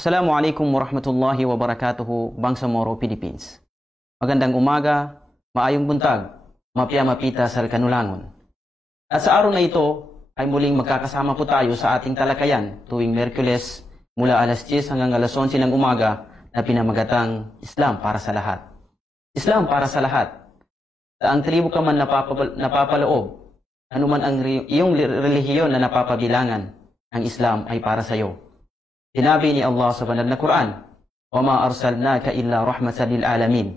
Assalamualaikum warahmatullahi wabarakatuh, Bangsamoro, Philippines. Magandang umaga, maayong buntag, mapita sa kanulangon. At sa araw na ito ay muling magkakasama po tayo sa ating talakayan tuwing Miyerkules mula alas 10 hanggang alas 11 ng umaga na pinamagatang Islam para sa lahat. Islam para sa lahat. Ang tribo ka man napapaloob, anuman ang iyong relihiyon na napapabilangan, ang Islam ay para sa iyo. Sinabi ni Allah sa banal na Quran, وَمَا أَرْسَلْنَاكَ إِلَّا رَحْمَةً لِلْعَالَمِينَ.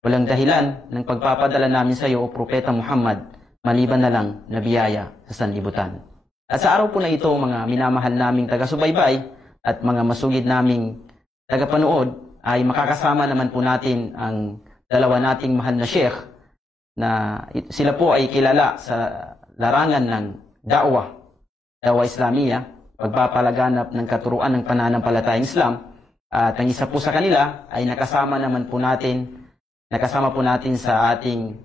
Walang dahilan ng pagpapadala namin sa iyo, o Propeta Muhammad, maliban na lang na biyaya sa sanlibutan. At sa araw po na ito, mga minamahal naming taga-subaybay at mga masugid naming tagapanood, ay makakasama naman po natin ang dalawa nating mahal na sheikh na sila po ay kilala sa larangan ng da'wah Islamiyah, pagpapalaganap ng katuruan ng pananampalatayang Islam. At ang isa po sa kanila ay nakasama po natin sa ating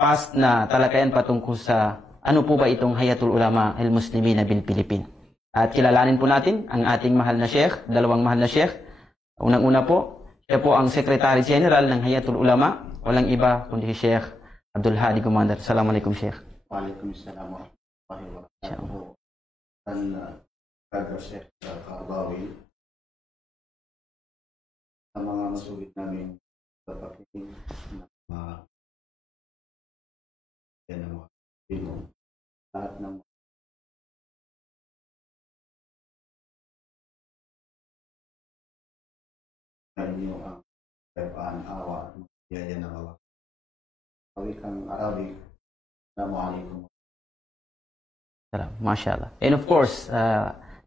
past na talakayan patungkol sa ano po ba itong Hayatul Ulama al-Muslimin bil Philippines. At kilalanin po natin ang ating mahal na sheikh, dalawang mahal na sheikh. Unang-una po, siya po ang Secretary General ng Hayatul Ulama, walang iba kundi si Sheikh Abdul Hadi Commander. Assalamualaikum Sheikh. Waalaikumsalam warahmatullahi wabarakatuh. Dan Brother Sheikh Karbawi, ang mga masugid namin sa pakikinig ng mga Pilipino, lahat ng inyo ang kayapaan, awa at biyaya ng Allah. Wikang Arabic, Assalamualaikum. MashaAllah. And of course,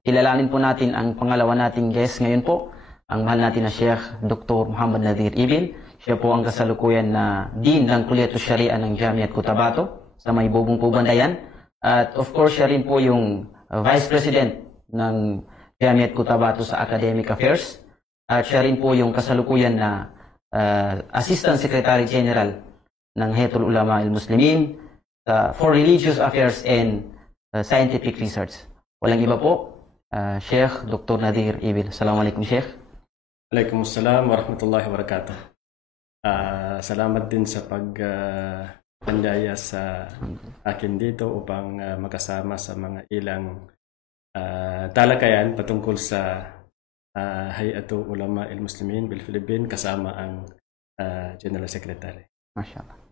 kilalanin po natin ang pangalawa nating guest ngayon po, ang mahal natin na Sheikh Dr. Muhammad Nadir Ibil. Siya po ang kasalukuyan na Dean ng Kuliyatus Sharia ng Jamiat Cotabato sa may Bubong Pubandayan. At of course, siya rin po yung Vice President ng Jamiat Cotabato sa Academic Affairs. At siya rin po yung kasalukuyan na Assistant Secretary General ng Hayatul Ulama al-Muslimin for Religious Affairs and Scientific Research. Walang iba po, Sheikh Dr. Nadir Ibil. Assalamualaikum Sheikh. Waalaikumsalam warahmatullahi wabarakatuh. Salamat din sa pagpandaya sa akin dito upang makasama sa mga ilang talakayan patungkol sa Hayatul Ulama al-Muslimin bil Philippines kasama ang General Secretary. MashaAllah.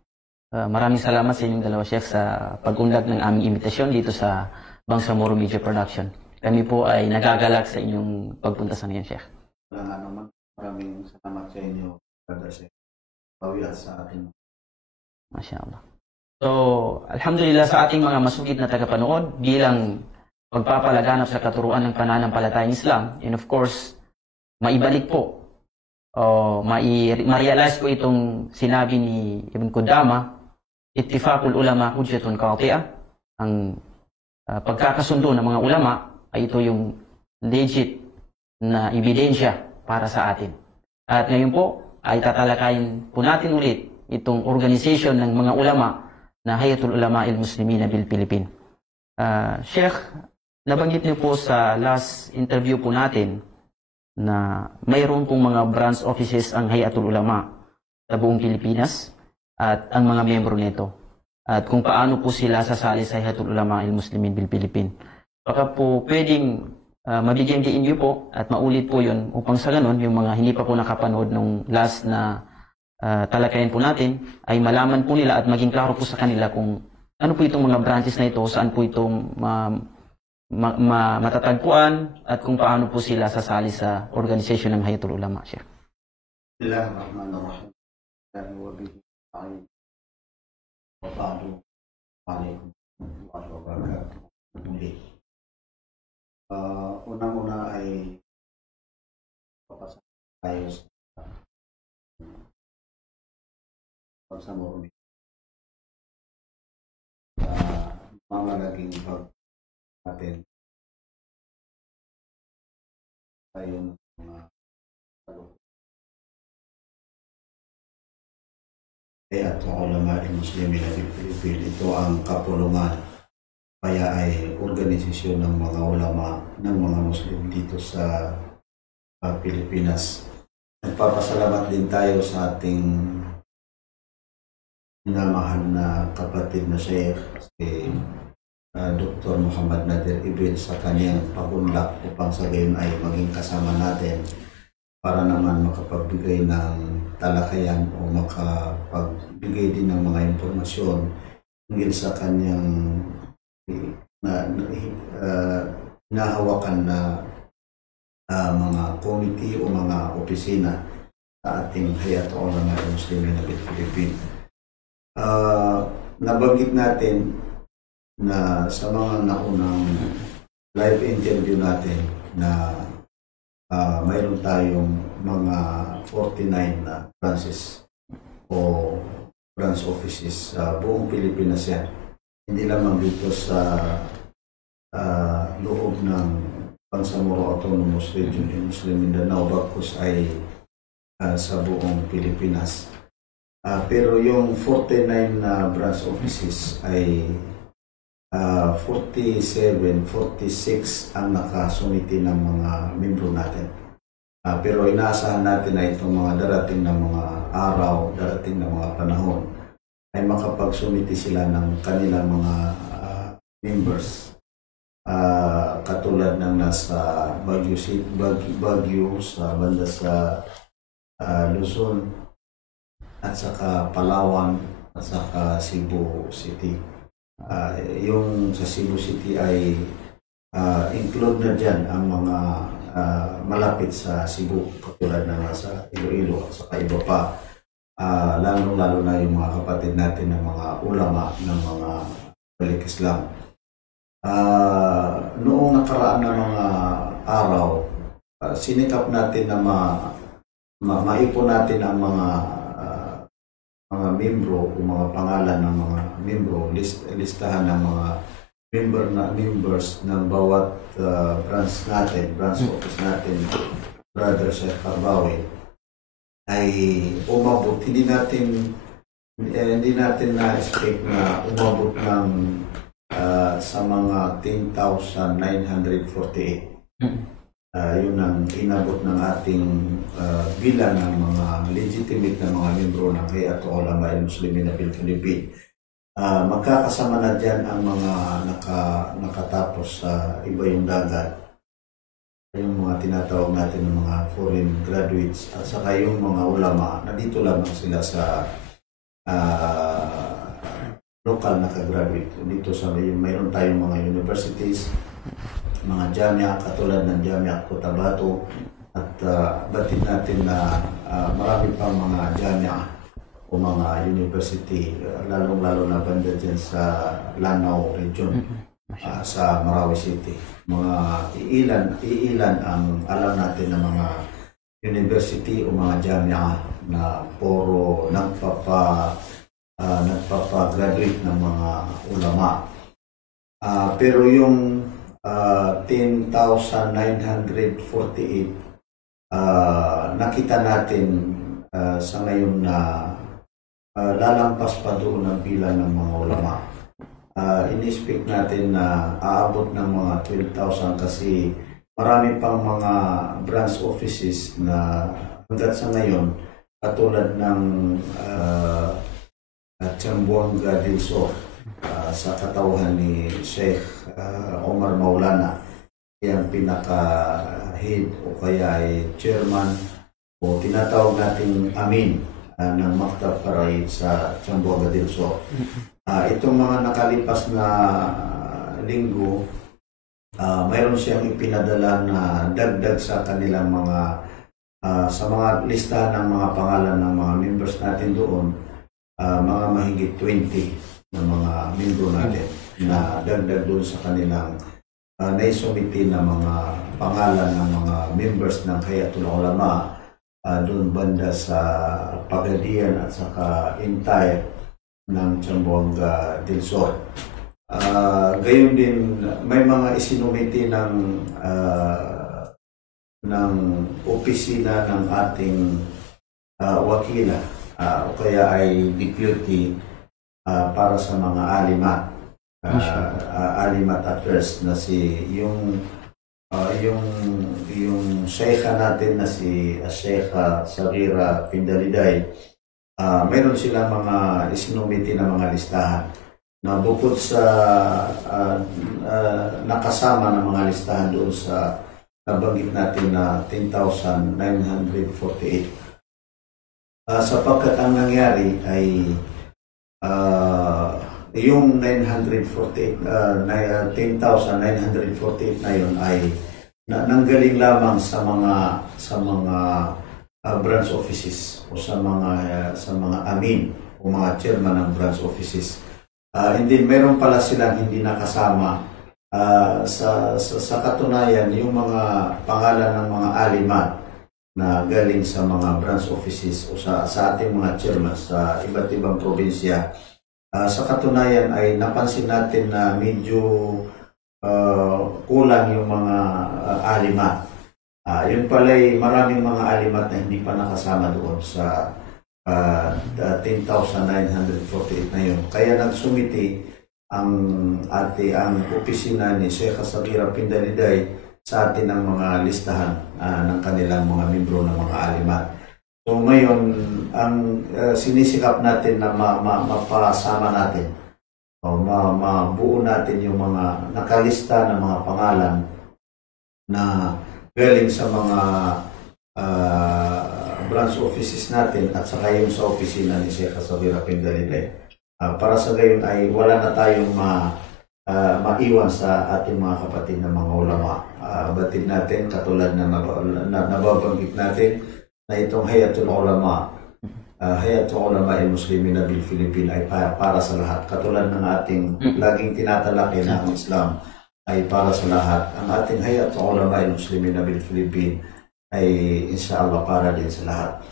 Maraming salamat sa inyong dalawa, Sheikh, sa pag-unlad ng aming imbitasyon dito sa Bangsamoro Media Production. Kami po ay nagagalak sa inyong pagpunta sa ngayon, Sheikh. Wala nga naman, maraming salamat sa inyo, Brother Sheikh. Pawiyas sa ating. MashaAllah. So, alhamdulillah sa ating mga masugid na tagapanood, bilang pagpapalaganap sa katuruan ng pananampalatayang Islam, and of course, maibalik po, ma-realize ko itong sinabi ni Ibn Qudama, Ittifaqul ulama hujjatun qati'ah. Ang pagkakasundo ng mga ulama ay ito yung legit na ebidensya para sa atin. At ngayon po ay tatalakayin po natin ulit itong organization ng mga ulama na Hayatul Ulama al-Muslimin bil Philippines. Sheikh, nabanggit niyo po sa last interview po natin na mayroon pong mga branch offices ang Hayatul Ulama sa buong Pilipinas at ang mga miyembro nito. At kung paano po sila sasali sa Hayatul Ulama al-Muslimin bil Philippines. Baka po pwedeng mabigyan din niyo po at maulit po yun upang sa ganun yung mga hindi pa po nakapanood nung last na talakayan po natin ay malaman po nila at maging klaro po sa kanila kung ano po itong mga branches na ito, saan po itong matatagpuan, at kung paano po sila sasali sa organisasyon ng Hayatul Ulama, Sheikh. Bismillahirrahmanirrahim. Unang-una ay papasalamat tayo sa pagsamuro mga naging pag natin tayo ng mga at ulama Muslimin na Pilipino. Ito ang kapulungan, kaya ay organisasyon ng mga ulama ng mga Muslim dito sa Pilipinas. Nagpapasalamat din tayo sa ating minamahal na kapatid na Sheikh, si Dr. Muhammad Nadir Ibn, sa kanyang pagunlak upang sa gayon ay maging kasama natin para naman makapagbigay ng talakayan o makapagbigay din ng mga impormasyon tungkol sa kanyang nahawakan na mga committee o mga opisina sa ating Hayatul Ulama Muslimin na Philippines. Nabanggit natin na sa mga naunang live interview natin na mayroon tayong mga 49 na branches o branch offices sa buong Pilipinas yan. Hindi lamang dito sa loob ng Bangsamoro Autonomous Region in Muslim Mindanao, bagkus ay sa buong Pilipinas. Pero yung 49 na branch offices ay 47, 46 ang nakasumiti ng mga membro natin. Pero inaasahan natin na itong mga darating na mga araw, darating na mga panahon, ay makapagsumiti sila ng kanilang mga members. Katulad ng nasa Baguio sa banda sa Luzon, at saka Palawan, at saka Cebu City. Yung sa Cebu City ay include na dyan ang mga malapit sa Cebu, katulad na nasa Iloilo at saka iba pa. Lalo-lalo na yung mga kapatid natin ng mga ulama ng mga balik Islam. Noong nakaraan na mga araw, sinikap natin na maipon natin ang mga membro o mga pangalan ng mga membro, listahan ng mga members ng bawat branch office natin, Brother Sheikh Carbawi, ay umabot. Hindi natin na-expect na umabot ng sa mga 10,948. Yun ang inabot ng ating bilang ng mga legitimate na mga membro ng Hayatul Ulama Muslimin na Philippines. Magkakasama na dyan ang mga nakatapos sa iba yung dagat, yung mga tinatawag natin ng mga foreign graduates, at saka yung mga ulama na dito lamang sila sa local na ka-graduate. Dito sa mayroon tayong mga universities, mga jamia, katulad ng Jamia Cotabato, at batid natin na marami pang mga jamia o mga university, lalong-lalo na banda dyan sa Lanao region, sa Marawi City. Mga iilan ang alam natin ng mga university o mga jamia na puro nagpapa-graduate ng mga ulama. Pero yung 10,948, nakita natin sa ngayon na lalampas pa doon ang bilang ng mga ulama. In-expect natin na aabot ng mga 12,000 kasi marami pang mga branch offices na hanggat sa ngayon, katulad ng Zamboanga del Sur, sa katauhan ni Sheikh Omar Maulana, yung pinaka-head o kaya ay chairman o tinatawag nating amin ng Maktab Paraid sa Zamboanga del Sur. Itong mga nakalipas na linggo, mayroon siyang ipinadala na dagdag sa kanilang mga sa mga listahan ng mga pangalan ng mga members natin doon, mga mahigit 20 na mga membro natin na dagdag doon sa kanilang naisumiti na mga pangalan ng mga members ng Hayatul Ulama doon banda sa Pagadian at saka Intay ng Zamboanga del Sur. Gayon din, may mga isinumiti ng opisina ng ating wakila o kaya ay deputy para sa mga alimat. Alimat affairs na si yung sheikha natin na si Sheikha Sagira Pindaliday. Mayroon silang mga isinumiti na mga listahan na bukod sa nakasama ng mga listahan doon sa nabanggit natin na 10,948. Sapagkat ang nangyari ay yung 10,948 na yun ay nanggaling lamang sa mga branch offices o sa mga amin o mga chairman ng branch offices. Hindi, meron pala silang hindi nakasama. Sa katunayan, yung mga pangalan ng mga alimat na galing sa mga branch offices o sa ating mga chairman sa iba't ibang probinsya, sa katunayan ay napansin natin na medyo kulang yung mga alimat. Yun pala'y maraming mga alimat na hindi pa nakasama doon sa 10,948 na yun. Kaya nagsumiti ang opisina ni Sheikha Sagira Pindaliday sa atin ng mga listahan ng kanilang mga membro ng mga alimat. So ngayon, ang sinisikap natin na mapasama natin o mabuo natin yung mga nakalista ng mga pangalan na galing sa mga branch offices natin at saka yung sa opisina ni Sheikha Sagira Pindaliday. Para sa gayon ay wala na tayong maiwan sa ating mga kapatid na mga ulama. Batid natin katulad na nababanggit natin na itong Hayatul Ulama, Hayatul Ulama al-Muslimin bil Philippines ay para sa lahat. Katulad ng ating laging tinatalaki na ang Islam ay para sa lahat. Ang ating Hayatul Ulama al-Muslimin bil Philippines ay inshallah para din sa lahat.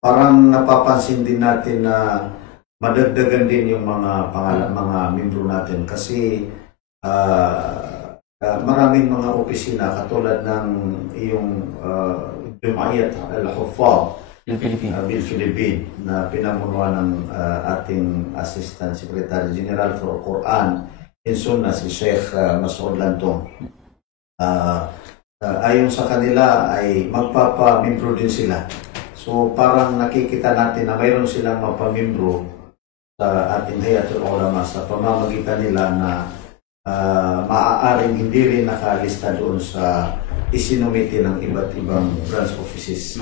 Parang napapansin din natin na madagdagan din yung mga pangalan, mga membro natin kasi maraming mga opisina katulad ng iyong Jumayat al-Huffaz bil Philippines na pinamunuan ng ating Assistant Secretary General for Quran in Sunnah si Sheikh Mas'ud Lantong. Ayon sa kanila ay magpapamimbro din sila. So parang nakikita natin na mayroon silang mapamimbro sa ating Hayatul Ulama sa pamamagitan nila na maaaring hindi rin nakalista doon sa isinumiti ng iba't ibang branch offices.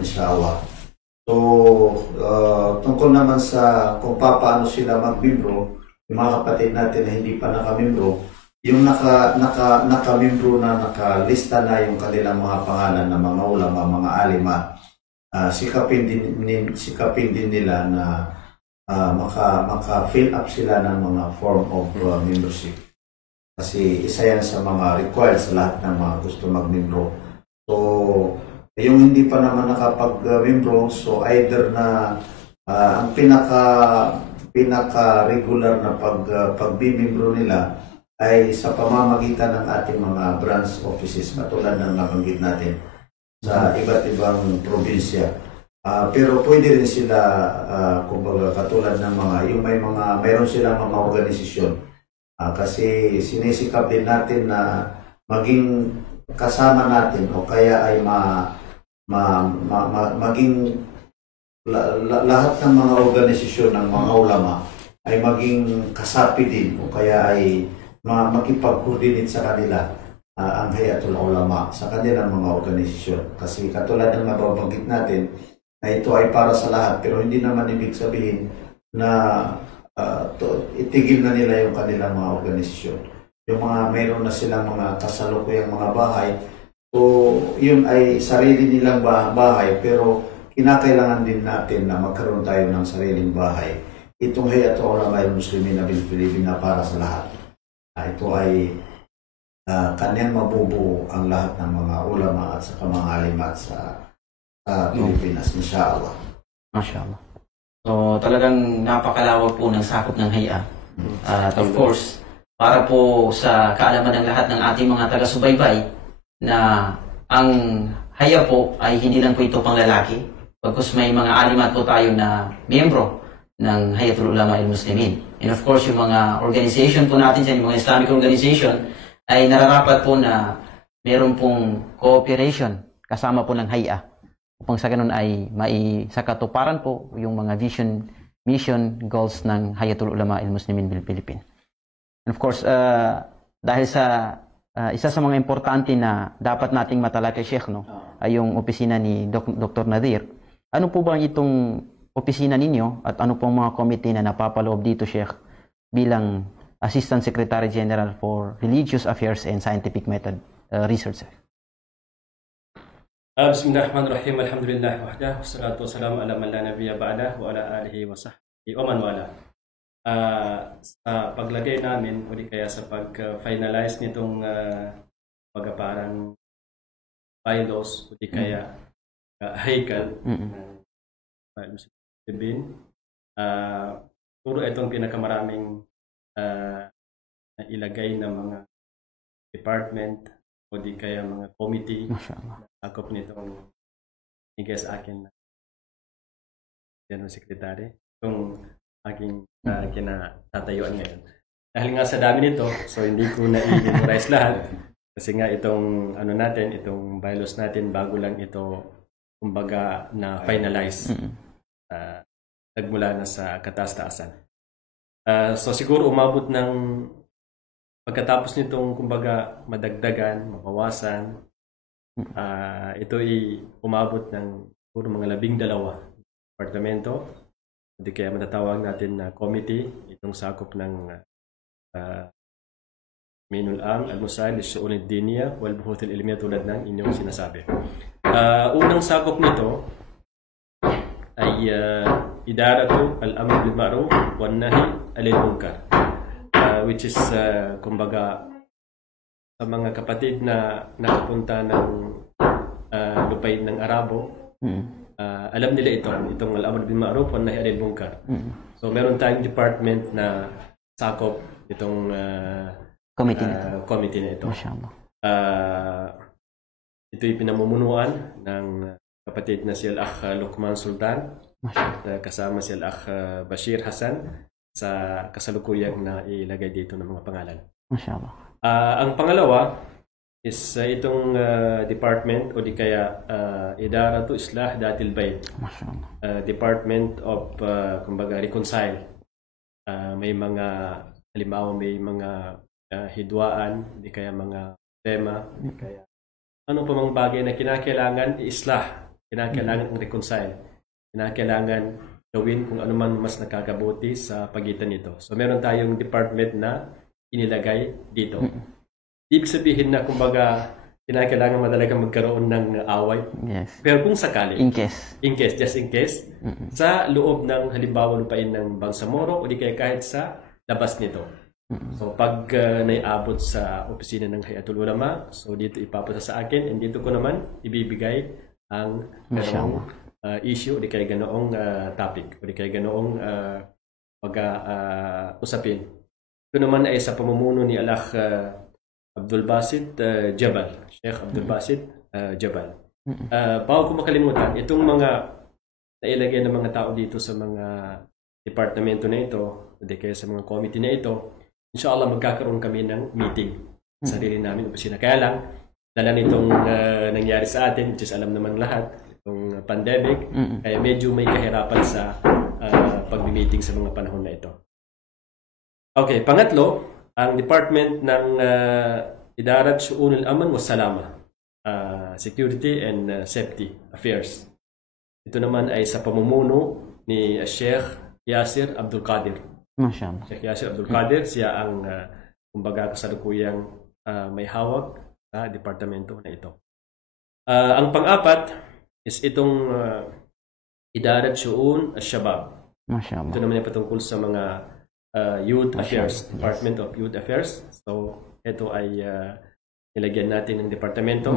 Inshallah. So tungkol naman sa kung paano sila magmimbro, yung mga kapatid natin na hindi pa nakamimbro, yung nakamimbro na nakalista na yung kanilang mga pangalan ng mga ulama, mga alima, sikapin din nila na maka-fill up sila ng mga form of membership. Kasi isa yan sa mga required sa lahat ng mga gusto mag-membro. So, yung hindi pa naman nakapag-membro, so either na ang pinaka-regular na pag-membro nila ay sa pamamagitan ng ating mga branch offices, katulad ng nabanggit natin sa iba't ibang probinsya. Pero pwede rin sila, kumbaga katulad ng mayroon silang mga organisasyon. Kasi sinisikap din natin na maging kasama natin o kaya ay maging lahat ng mga organisasyon ng mga ulama ay maging kasapi din o kaya ay makipag-coordinate sa kanila ang Hayatul Ulama sa kanilang mga organisasyon. Kasi katulad ng nababanggit natin na ito ay para sa lahat pero hindi naman ibig sabihin na itigil na nila yung kanilang mga organisasyon. Yung mga mayroon na silang mga kasalukuyang mga bahay, so yun ay sarili nilang bahay, pero kinakailangan din natin na magkaroon tayo ng sariling bahay. Itong Hayatul Ulama al-Muslimin bil Philippines para sa lahat. Ito ay kanyang mabubuo ang lahat ng mga ulama at saka mga alimat sa Pilipinas, insyaAllah. MashaAllah. So talagang napakalawak po ng sakop ng Haya. At of course, para po sa kaalaman ng lahat ng ating mga taga-subaybay na ang Haya po ay hindi lang po ito pang lalaki. Pagkus may mga alimat po tayo na miyembro ng Hayatul Ulama al-Muslimin. And of course, yung mga organization po natin dyan, yung mga Islamic organization, ay nararapat po na meron pong cooperation kasama po ng Haya upang sa ganun ay sa katuparan po yung mga vision, mission, goals ng Hayatul Ulama al-Muslimin bil Philippines. And of course, dahil sa isa sa mga importante na dapat nating matalakay, Sheikh, no, ay yung opisina ni Dr. Nadir. Ano po ba itong opisina ninyo at ano pong mga committee na napapaloob dito, Sheikh, bilang Assistant Secretary General for Religious Affairs and Scientific Method Research? Bismillahirrahmanirrahim. Alhamdulillah wahdah. Wassalatu wassalamu ala man la nabiyya ba'dah wa ala alihi wa sahbihi wa man wala. Sa paglagay namin o di kaya sa pag-finalize nitong pagparang bylaws o di kaya haykal puro itong pinakamaraming na ilagay ng mga department o di kaya mga committee na sakop nitong higay sa akin na General Secretary itong aking kinatatayuan ngayon. Dahil nga sa dami nito, so hindi ko na i-memorize lahat kasi nga itong ano natin, itong bylaws natin bago lang ito kumbaga na finalize. Nagmula na sa kataas-taasan. So siguro umabot ng pagkatapos nitong kumbaga madagdagan, mabawasan, ito ay umabot ng siguro mga 12 departamento. Hindi kaya matatawag natin na committee, itong sakop ng Minul Am, Al-Musail, Al-Shu'un Al-Diniya, Wal-Buhut Al-Ilmiya tulad ng inyong sinasabi. Unang sakop nito ay Idaratu Al-Amr bil Ma'ruf wan Nahy 'anil Munkar, which is kumbaga sa mga kapatid na nakapunta ng lupain ng Arabo, alam nila itong Al-Amr bil Ma'ruf wan Nahy 'anil Munkar. So meron tayong department na sakop itong committee na ito. Mashallah. Ito'y pinamumunuan ng kapatid na si Al-Akh Luqman Sultan at kasama si Al-Akh Bashir Hassan sa kasalukuyang na ilagay dito ng mga pangalan. Mashallah. Ang pangalawa is itong department o di kaya Idaratu Islah Datil Bayt. Mashallah. Department of kumbaga reconcile. May mga halimbawa may mga hidwaan, di kaya mga tema, di kaya ano pa mang bagay na kinakailangan i-islah, kinakailangan reconcile, kinakailangan gawin kung ano man mas nakakabuti sa pagitan nito. So meron tayong department na inilagay dito. Ibig sabihin na kumbaga kinakailangan madalaga magkaroon ng away. Yes. Pero kung sakali, just in case, sa loob ng halimbawa lupain ng Bangsamoro o di kaya kahit sa labas nito. So pag naiabot sa opisina ng Hayatul Ulama, so dito ipapunta sa akin and dito ko naman ibibigay ang ganoong issue o di kaya ganoong topic o di kaya ganoong usapin. Ito naman ay sa pamumuno ni Al-Akh Abdul Basit Jabal, Sheikh Abdul Basit Jabal. Bago ko makalimutan, itong mga nailagay ng mga tao dito sa mga departamento na ito, o di kaya sa mga committee na ito, inshallah magkakaroon kami ng meeting sa sarili namin opisina. Kaya lang, dala nitong nangyari sa atin, which is alam naman lahat, itong pandemic, kaya medyo may kahirapan sa pag-meeting sa mga panahon na ito. Okay, pangatlo, ang department ng Idarat Shu'un al-Aman wa Salama, Security and Safety Affairs. Ito naman ay sa pamumuno ni Sheikh Yasir Abdul Qadir. Mashallah. Sheikh Yasir Abdul Qadir, siya ang kumbaga kasalukuyang may hawak sa departamento na ito. Ang pang-apat is itong Idarat Shu'un Al-Shabab. Mashallah. Ito naman ay patungkol sa mga Youth Affairs, Department of Youth Affairs. So, ito ay nilagyan natin ng departamento.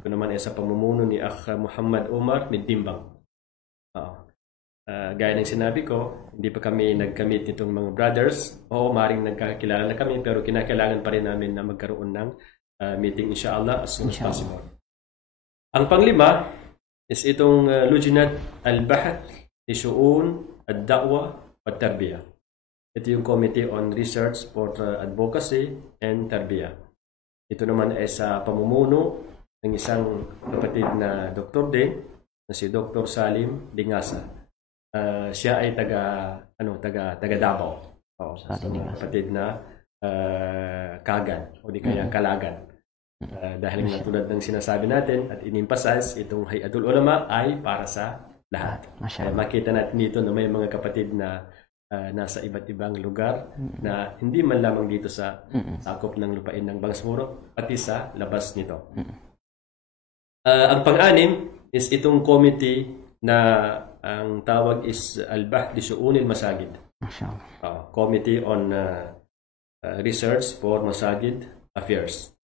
Ito naman ay sa pamumuno ni Akh Muhammad Umar Middimbang. Gaya ng sinabi ko, hindi pa kami nag-commit nitong mga brothers. Oo, maring nagkakilala na kami, pero kinakailangan pa rin namin na magkaroon ng meeting inshallah as soon as possible. Ang panglima is itong Lujnat Al-Bahath li Shu'un Ad-Da'wa wa Tarbiyah. Ito yung Committee on Research for Advocacy and Tarbiyah. Ito naman ay sa pamumuno ng isang kapatid na doktor din, na si Dr. Salim Dingasa. Siya ay taga Davao. Kapatid na Kagan o di kaya Kalagan. Dahil nga tulad ng sinasabi natin at in-emphasize, itong Hay'atul Ulama ay para sa lahat. Makita natin dito na may mga kapatid na nasa iba't ibang lugar na hindi man lamang dito sa sakop ng lupain ng Bangsamoro, pati sa labas nito. Ang pang-anim is itong committee na ang tawag is Al-Bahath li Shu'un al-Masajid. Committee on Research for Masajid Affairs.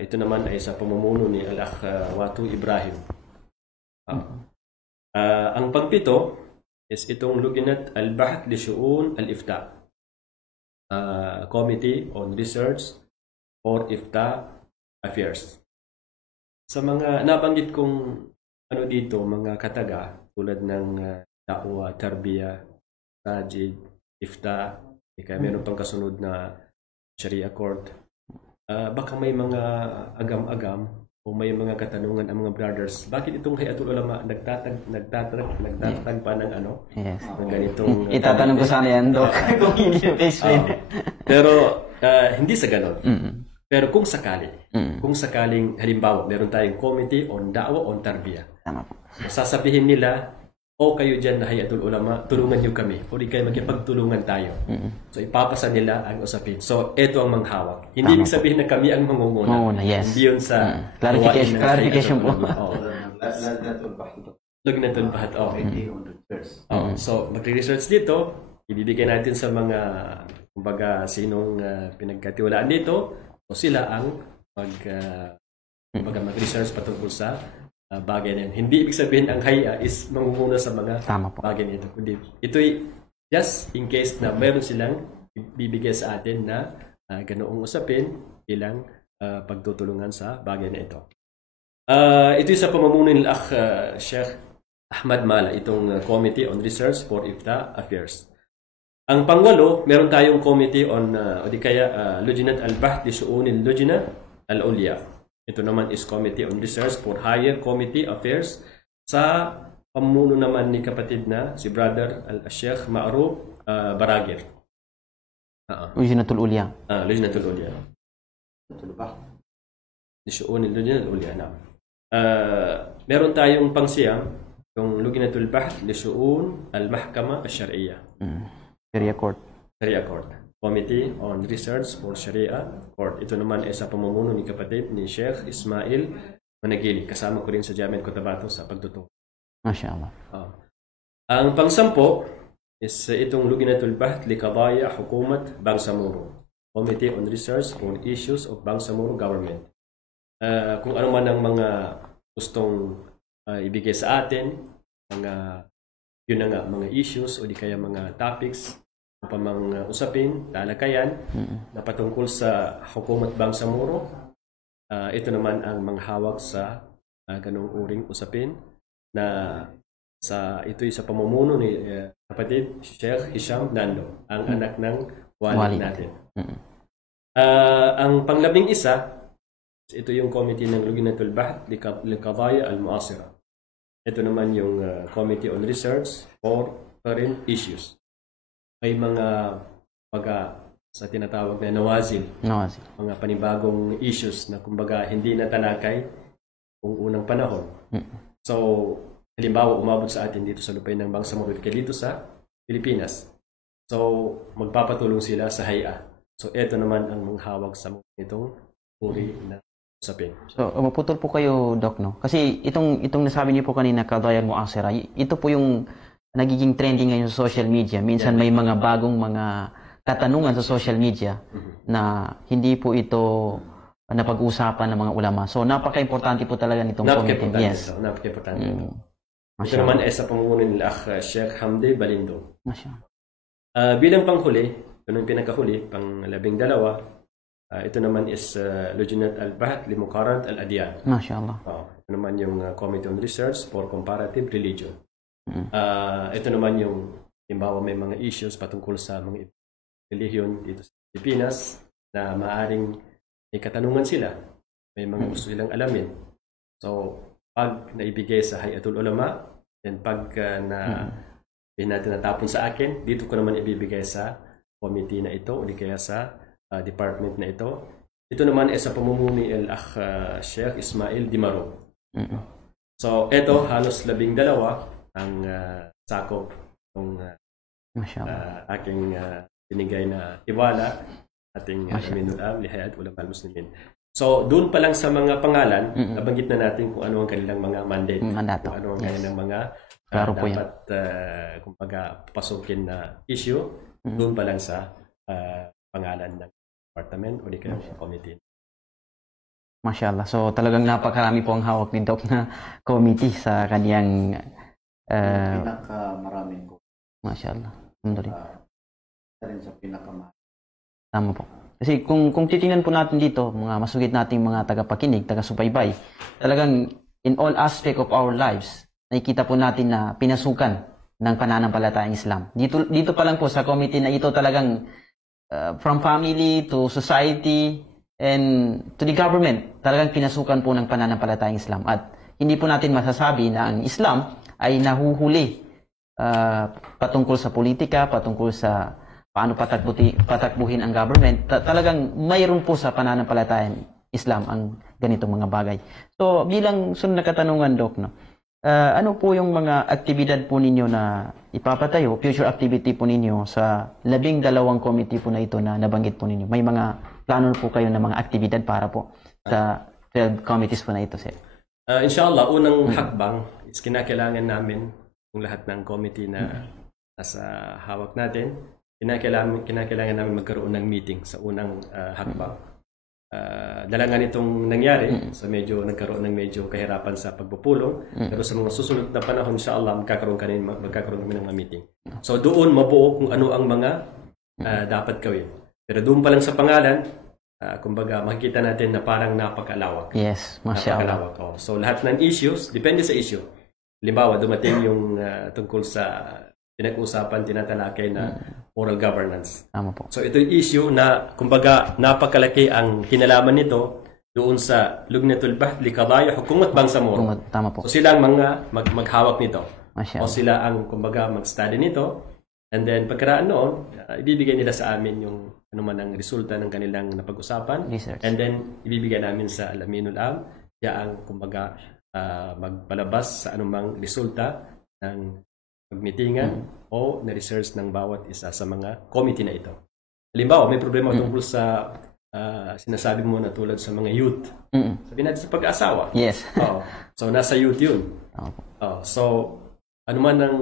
Ito naman ay sa pamumuno ni Al-Akh Watu Ibrahim. Ang pangpito is itong Lujnat Al-Bahath li Shu'un al-Ifta. Committee on Research for Ifta Affairs. Sa mga nabanggit kong dito, mga kataga, tulad ng Da'wa, Tarbiyah, Sajid, Ifta, kaya meron pang kasunod na Sharia Court. Baka may mga agam-agam o may mga katanungan ang mga brothers. Bakit itong Hay'atul Ulama nagtatag pa ng ng ganitong... Itatanong ko sana yan, Dok. Kung hindi explain. Pero hindi sa ganon. Pero kung sakaling halimbawa, meron tayong Committee on Da'wa on Tarbiyah. Sasabihin nila, kayo dyan na Hay'atul Ulama, tulungan nyo kami. O di kayo magkipagtulungan tayo. So ipapasa nila ang usapin. So ito ang manghawak. Hindi ibig sabihin na kami ang mangunguna. Hindi yun sa clarification po. Lujnatul Bahath. So magre-research dito, ibibigay natin sa mga kumbaga sinong pinagkatiwalaan dito. So sila ang mag-research patungkol sa bagay na yun. Hindi ibig sabihin ang Hay'a is mangunguna sa mga bagay na ito. Kundi ito'y just in case na meron silang bibigay sa atin na ganoong usapin bilang pagtutulungan sa bagay na ito. Ito'y sa pamumuno ni Akh Sheikh Ahmad Mala, itong Committee on Research for Ifta Affairs. Ang pangwalo, meron tayong committee on Lujnat Al-Bahath li Shu'un al-Lujna al-Ulya. Ito naman is Committee on Research for Higher Committee Affairs sa pamuno naman ni kapatid na si Brother Al-Sheikh Ma'ruf Baragir. Lujnatul Ulya. Lujnatul Ulya. Li Shu'un al-Lujna al-Ulya. Meron tayong pangsiyam, yung Lujnatul Bahath li Shu'un al-Mahkama al-Shar'iyya. Sharia Court. Sharia Court. Committee on Research for Sharia Court. Ito naman ay sa pamumuno ni kapatid ni Sheikh Ismail Managili. Kasama ko rin sa Jamiat Cotabato sa pagtuturo. Mashallah. Ang pangsampo is itong Lujnatul Bahath li Qadaya Hukumat Bangsamoro. Committee on Research for Issues of Bangsamoro Government. Kung ano man ang mga gustong ibigay sa atin, yun na nga, mga issues o di kaya mga topics upang usapin, talakayan na patungkol sa Hukumat Bangsamoro. Ito naman ang manghawak sa ganung uring usapin na ito'y sa pamumuno ni kapatid Sheikh Hisham Nando, ang anak ng walid natin. Ang panglabing isa, ito yung committee ng Lujnatul Bahath li Qadaya al-Mu'asira. Ito naman yung Committee on Research for Current Issues. May mga sa tinatawag na nawazil. Mga panibagong issues na kumbaga hindi na talakay kung unang panahon. So, halimbawa umabot sa atin dito sa lupain ng Bangsamoro, dito sa Pilipinas. So, magpapatulong sila sa HAIA. So, ito naman ang manghawak sa itong uri na usapin. So, maputol po kayo, Doc, no? Kasi itong nasabi niyo po kanina, Qadaya Mu'asira, ito po yung nagiging trending ngayon sa social media. Minsan may mga bagong mga katanungan sa social media na hindi po ito napag-usapan ng mga ulama. So, napaka-importante po talaga nitong committee. Yes. Napaka-importante. Ito naman ay sa pamumuno ni Sheikh Hamdi Balindo. Bilang panghuli, ito yung pinakahuli, pang-12, ito naman is Lujnat al-Bahth li Muqarrarah al-Adyan. MashaAllah. Ito naman yung Committee on Research for Comparative Religion. Ito naman yung, halimbawa may mga issues patungkol sa mga religion dito sa Pilipinas na maaring may katanungan sila. May mga gusto silang alamin. So, pag naibigay sa Hayatul Ulama, then pag natin natapon sa akin, dito ko naman ibibigay sa committee na ito o di kaya sa department na ito. Ito naman ay sa pamumuno ni Sheikh Ismail Dimaro. So, ito halos 12 ang sakop ng aking binigay na tiwala, ating Aminul Am, Lihayat Ulama al-Muslimin. So, doon pa lang sa mga pangalan, nabanggit na natin kung ano ang kanilang mga mandate, kung ano ang kanilang mga dapat kumbaga pasukin na issue, doon pa lang sa pangalan ng department o di kaya committee. MashaAllah. So talagang napakarami po ang hawak ni Doc na committee sa kaniyang pinakamaraming ko. MashaAllah. Alhamdulillah. Rin sa pinakamarami. Tama po. Kasi kung titingnan po natin dito, mga masugid nating mga tagapakinig, taga-subaybay, talagang in all aspect of our lives, nakikita po natin na pinasukan ng pananampalatayang Islam. Dito pa lang po sa committee na ito talagang from family to society and to the government, talagang pinasukan po ng pananampalatayang Islam. At hindi po natin masasabi na ang Islam ay nahuhuli patungkol sa politika, patungkol sa paano patakbuhin ang government. Talagang mayroon po sa pananampalatayang Islam ang ganitong mga bagay. So bilang sunod na katanungan, Doc, no? Ano po yung mga aktibidad po ninyo na ipapatayo, future activity po ninyo sa 12 committee po na ito na nabanggit po ninyo? May mga plano po kayo na mga aktibidad para po sa 12 committees po na ito, sir? Inshallah, unang hakbang is kinakailangan namin yung lahat ng committee na nasa hawak natin. Kinakailangan namin magkaroon ng meeting sa unang hakbang. Dala nga nitong nangyari, so medyo nagkaroon ng medyo kahirapan sa pagpupulong, pero sa mga susunod na panahon, inshallah, magkakaroon kami ng mga meeting. So doon mabuo kung ano ang mga dapat gawin. Pero doon pa lang sa pangalan, kumbaga makikita natin na parang napakalawak. Yes, mashallah. Napakalawak. So lahat ng issues, depende sa issue. Halimbawa, dumating yung tungkol sa pinag-usapan, tinatalakay na moral governance. Tama po. So ito yung issue na kumbaga napakalaki ang kinalaman nito doon sa Lujnatul Bahth li Qadaya Hukumat Bangsamoro. Tama po. So sila ang mga maghawak nito. Mashallah. O sila ang kumbaga mag-study nito, and then pagkaraan noon, ibibigay nila sa amin yung ano man ang resulta ng kanilang napag-usapan. Research. And then ibibigay namin sa Al-Aminul Am, ang kumbaga magpalabas sa anumang resulta ng pagmitingan o na-research ng bawat isa sa mga committee na ito. Halimbawa, may problema tungkol sa sinasabi mo na tulad sa mga youth. Sabihin natin sa pag-asawa. Yes. So, nasa youth yun. So, ano man ang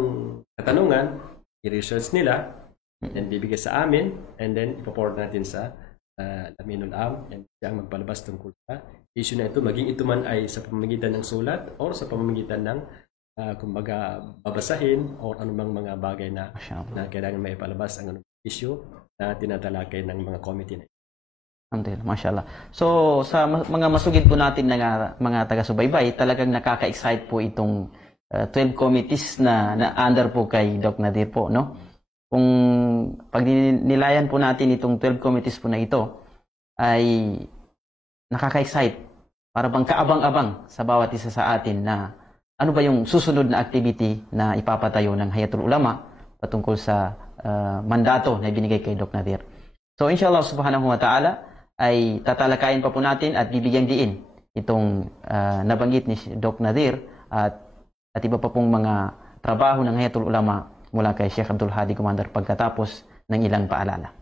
katanungan, i-research nila, and bibigay sa amin, and then ipaport natin sa Aminul Am, and siya ang magpalabas tungkol sa issue na ito, maging ito man ay sa pamamagitan ng sulat or sa pamamagitan ng kumbaga babasahin o anumang mga bagay na kailangan may palabas ang issue na tinatalakay ng mga committee na ito. Alhamdulillah, mashallah. So, sa mga masugid po natin na mga taga-subaybay, talagang nakaka-excite po itong 12 committees na under po kay Doc Nadir po, no? Kung pag nilayan po natin itong 12 committees po na ito, ay nakaka-excite. Para bang kaabang-abang sa bawat isa sa atin na ano ba yung susunod na activity na ipapatayo ng Hayatul Ulama patungkol sa mandato na ibinigay kay Doc Nadir. So inshallah subhanahu wa ta'ala ay tatalakayin pa po natin at bibigyan diin itong nabanggit ni Doc Nadir at iba pa pong mga trabaho ng Hayatul Ulama mula kay Sheikh Abdul Hadi Commander pagkatapos ng ilang paalala.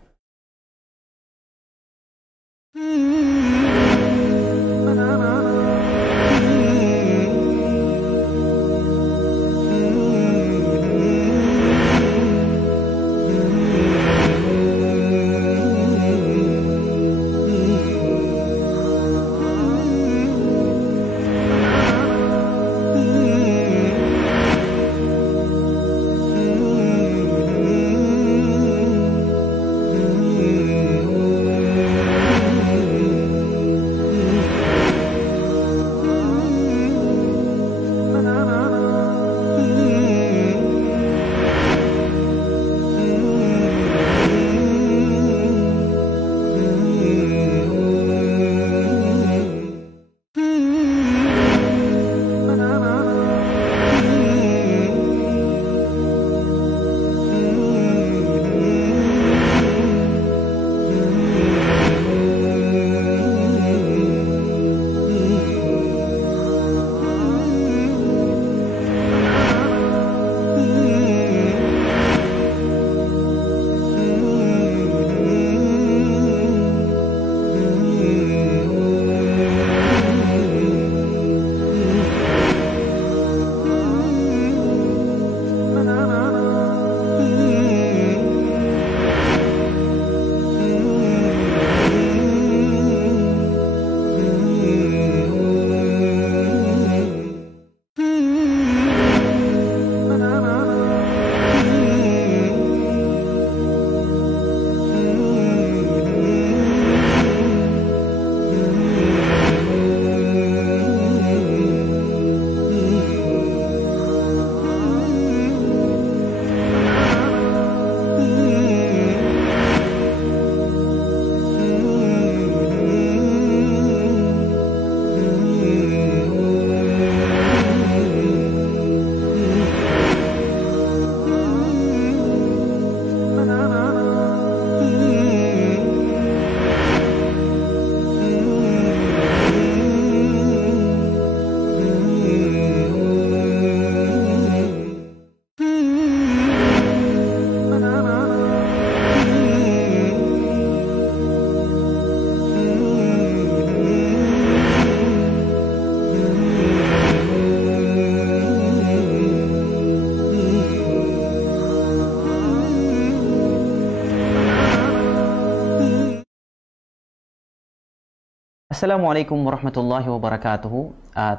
Assalamualaikum warahmatullahi wabarakatuh.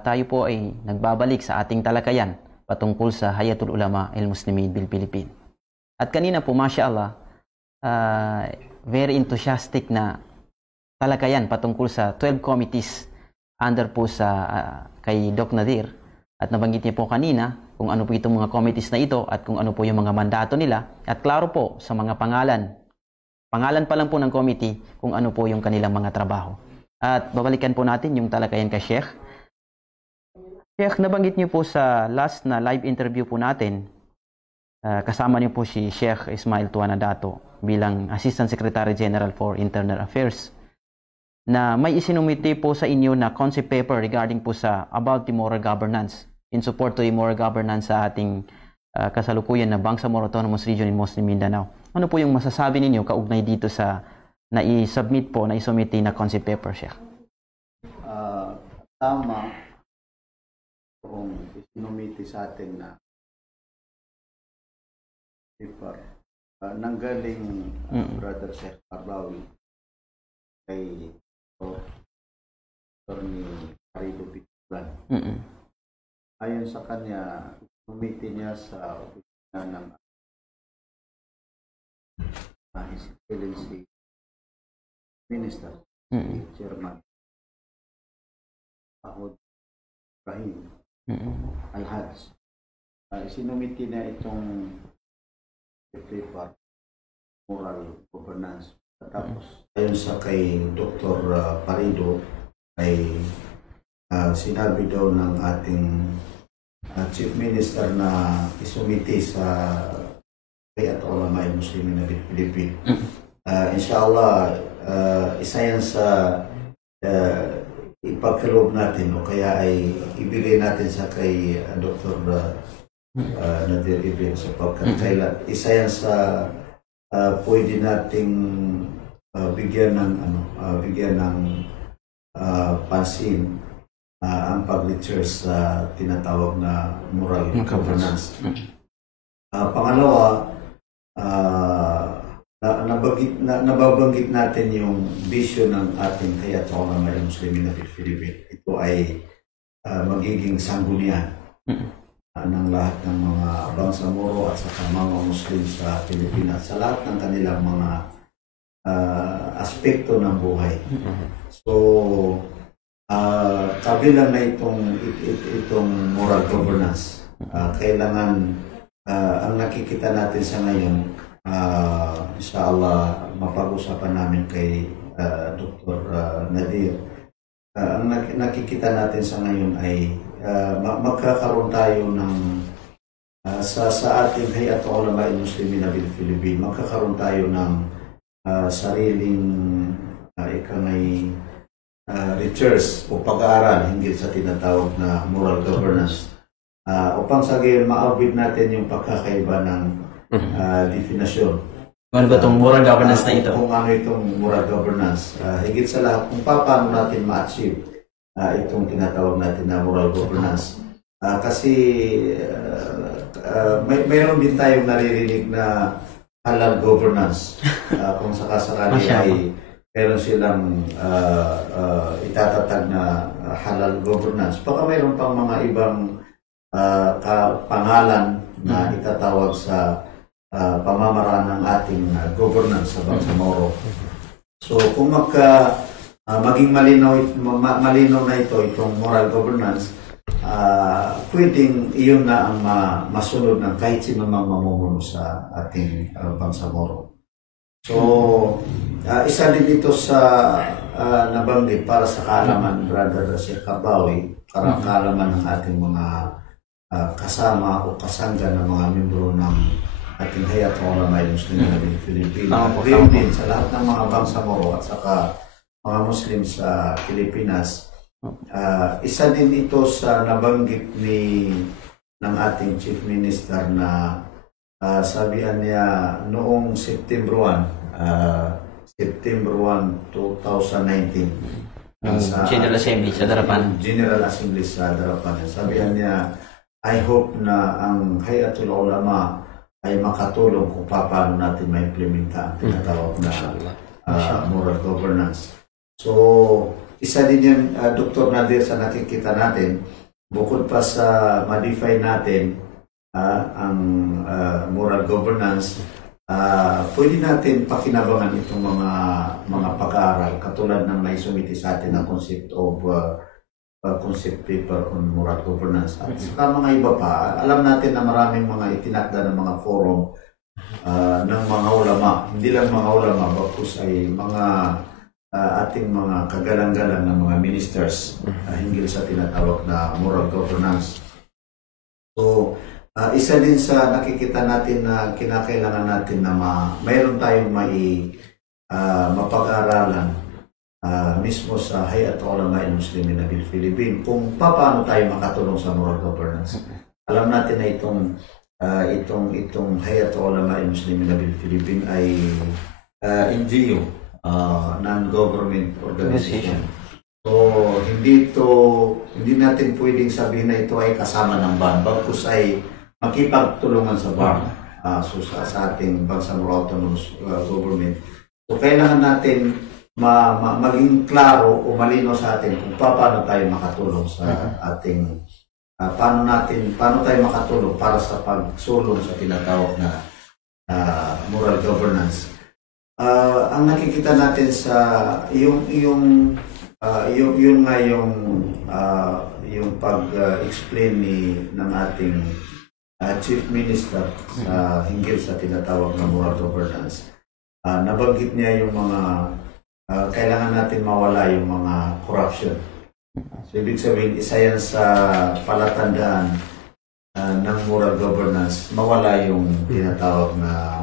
Tayo po ay nagbabalik sa ating talakayan patungkol sa Hayatul Ulama al-Muslimin bil Philippines. At kanina po, mashallah, very enthusiastic na talakayan patungkol sa 12 committees under po sa kay Doc Nadir. At nabanggit niya po kanina kung ano po itong mga committees na ito at kung ano po yung mga mandato nila. At klaro po sa mga pangalan pa lang po ng committee kung ano po yung kanilang mga trabaho. At babalikan po natin yung talakayan kay Sheikh. Sheikh, nabanggit niyo po sa last na live interview po natin, kasama niyo po si Sheikh Ismail Tuana Dato bilang Assistant Secretary General for Internal Affairs, na may isinumite po sa inyo na concept paper regarding po sa about the moral governance, in support to the moral governance sa ating kasalukuyan na Bangsamoro Autonomous Region in Muslim Mindanao. Ano po yung masasabi ninyo kaugnay dito sa na i-submit po, na i-submit na concept paper, Sheikh? Tama kung isinumiti sa atin na paper nanggaling Brother Sheikh Arbawi kay Attorney Carido Picturan. Ayon sa kanya, isinumiti niya sa opisina ng His Excellency Minister, Chairman Ahod Ibrahim Al-Haj. Sinumiti na itong paper, moral governance. Tapos, ayon sa kay Dr. Parido, ay sinabi daw ng ating Chief Minister na isumiti sa Hayatul Ulama al-Muslimin bil Philippines. Inshallah, isa yan sa ipagkaloob natin o kaya ay ibigay natin sa kay Dr. Nadir Ibn, sapagkat isa yan sa pwede nating bigyan ng pansin ang pag-lecture sa tinatawag na moral governance. Pangalawa, nababanggit natin yung vision ng ating Hayat Ulama Muslimin ng Philippines. Ito ay magiging sanggunian ng lahat ng mga bangsamoro at saka mga Muslim sa Pilipinas sa lahat ng kanilang mga aspekto ng buhay. So, kabilang na itong moral governance. Kailangan ang nakikita natin sa ngayon, inshallah mapag-usapan namin kay Dr. Nadir. Ang nakikita natin sa ngayon ay magkakaroon tayo ng sa ating Hayat Ulama Muslimin ng Philippines, magkakaroon tayo ng sariling research o pag-aaral hinggil sa tinatawag na moral governance. Upang sa gayon maabot natin yung pagkakaiba ng definasyon. Ano ba itong moral governance na ito? Kung ano itong moral governance. Higit sa lahat, kung paano natin ma-achieve itong tinatawag natin na moral governance. Kasi mayroon din tayong naririnig na halal governance. Kung sakasakali ay meron silang itatatag na halal governance. Baka mayroon pang mga ibang pangalan na itatawag sa pamamaraan ng ating governance sa Bangsamoro. So kung maging malinaw na itong moral governance, pwedeng iyon na ang masunod ng kahit sino mang mamumuno sa ating Bangsamoro. So isa din ito sa nabanggit para sa kaalaman, Brother Sheikh Kabawi, para kaalaman ng ating mga kasama o kasangga ng mga membro ng ating Hayat Ulama Muslimin ng Pilipinas. Ngayon din sa lahat ng mga Bangsamoro at saka mga Muslim sa Pilipinas. Isa din ito sa nabanggit ng ating Chief Minister na sabihan niya noong September 1, 2019. General Assembly sa Darapan. General Assembly sa Darapan. Sabihan niya, I hope na ang Hayatul Ulama ay makatulong kung paano natin ma-implementa ang tinatawag na moral governance. So, isa din yan, Dr. Nadir, sa nakikita natin, bukod pa sa ma-define natin ang moral governance, pwede natin pakinabangan itong mga pag-aaral katulad ng naisumiti sa atin na concept of concept paper on moral governance. At saka mga iba pa, alam natin na maraming mga itinakda ng mga forum ng mga ulama. Hindi lang mga ulama, bakos ay mga ating mga kagalang-galang ng mga ministers hinggil sa tinatawag na moral governance. So, isa din sa nakikita natin na kinakailangan natin na mayroon tayong mapag-aralan mismo sa Hayat Ulama Muslimin ng Philippines kung paano tayo makatulong sa moral governance. Alam natin na itong Hayat Ulama Muslimin ng Philippines ay NGO, non-government organization. So hindi natin pwedeng sabihin na ito ay kasama ng BAN, bagkus ay makipagtulungan sa BAN, sa ating Bangsamoro Autonomous Government. So kailangan natin maging klaro o malino sa atin kung paano tayo makatulong sa ating paano tayo makatulong para sa pagsulong sa tinatawag na moral governance. Ang nakikita natin sa yung pag-explain ng ating Chief Minister hinggil sa tinatawag na moral governance. Nabanggit niya yung mga kailangan natin mawala yung mga corruption. So, ibig sabihin, isa yan sa palatandaan ng moral governance, mawala yung tinatawag na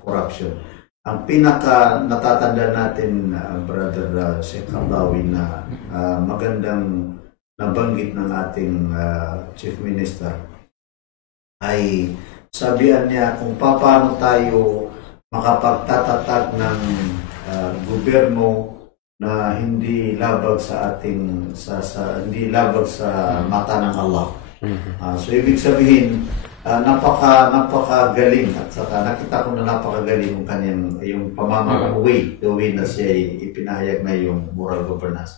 corruption. Ang pinaka natatanda natin, Brother Sheikh Kabawi, na magandang nabanggit ng ating Chief Minister ay sabihan niya kung paano tayo makapagtatatag ng gobyerno na hindi labag sa ating hindi labag sa mata ng Allah. So ibig sabihin napakagaling at saka nakita ko na napakagaling yung pamamagaway, the way na siya ipinahayag na yung moral governance.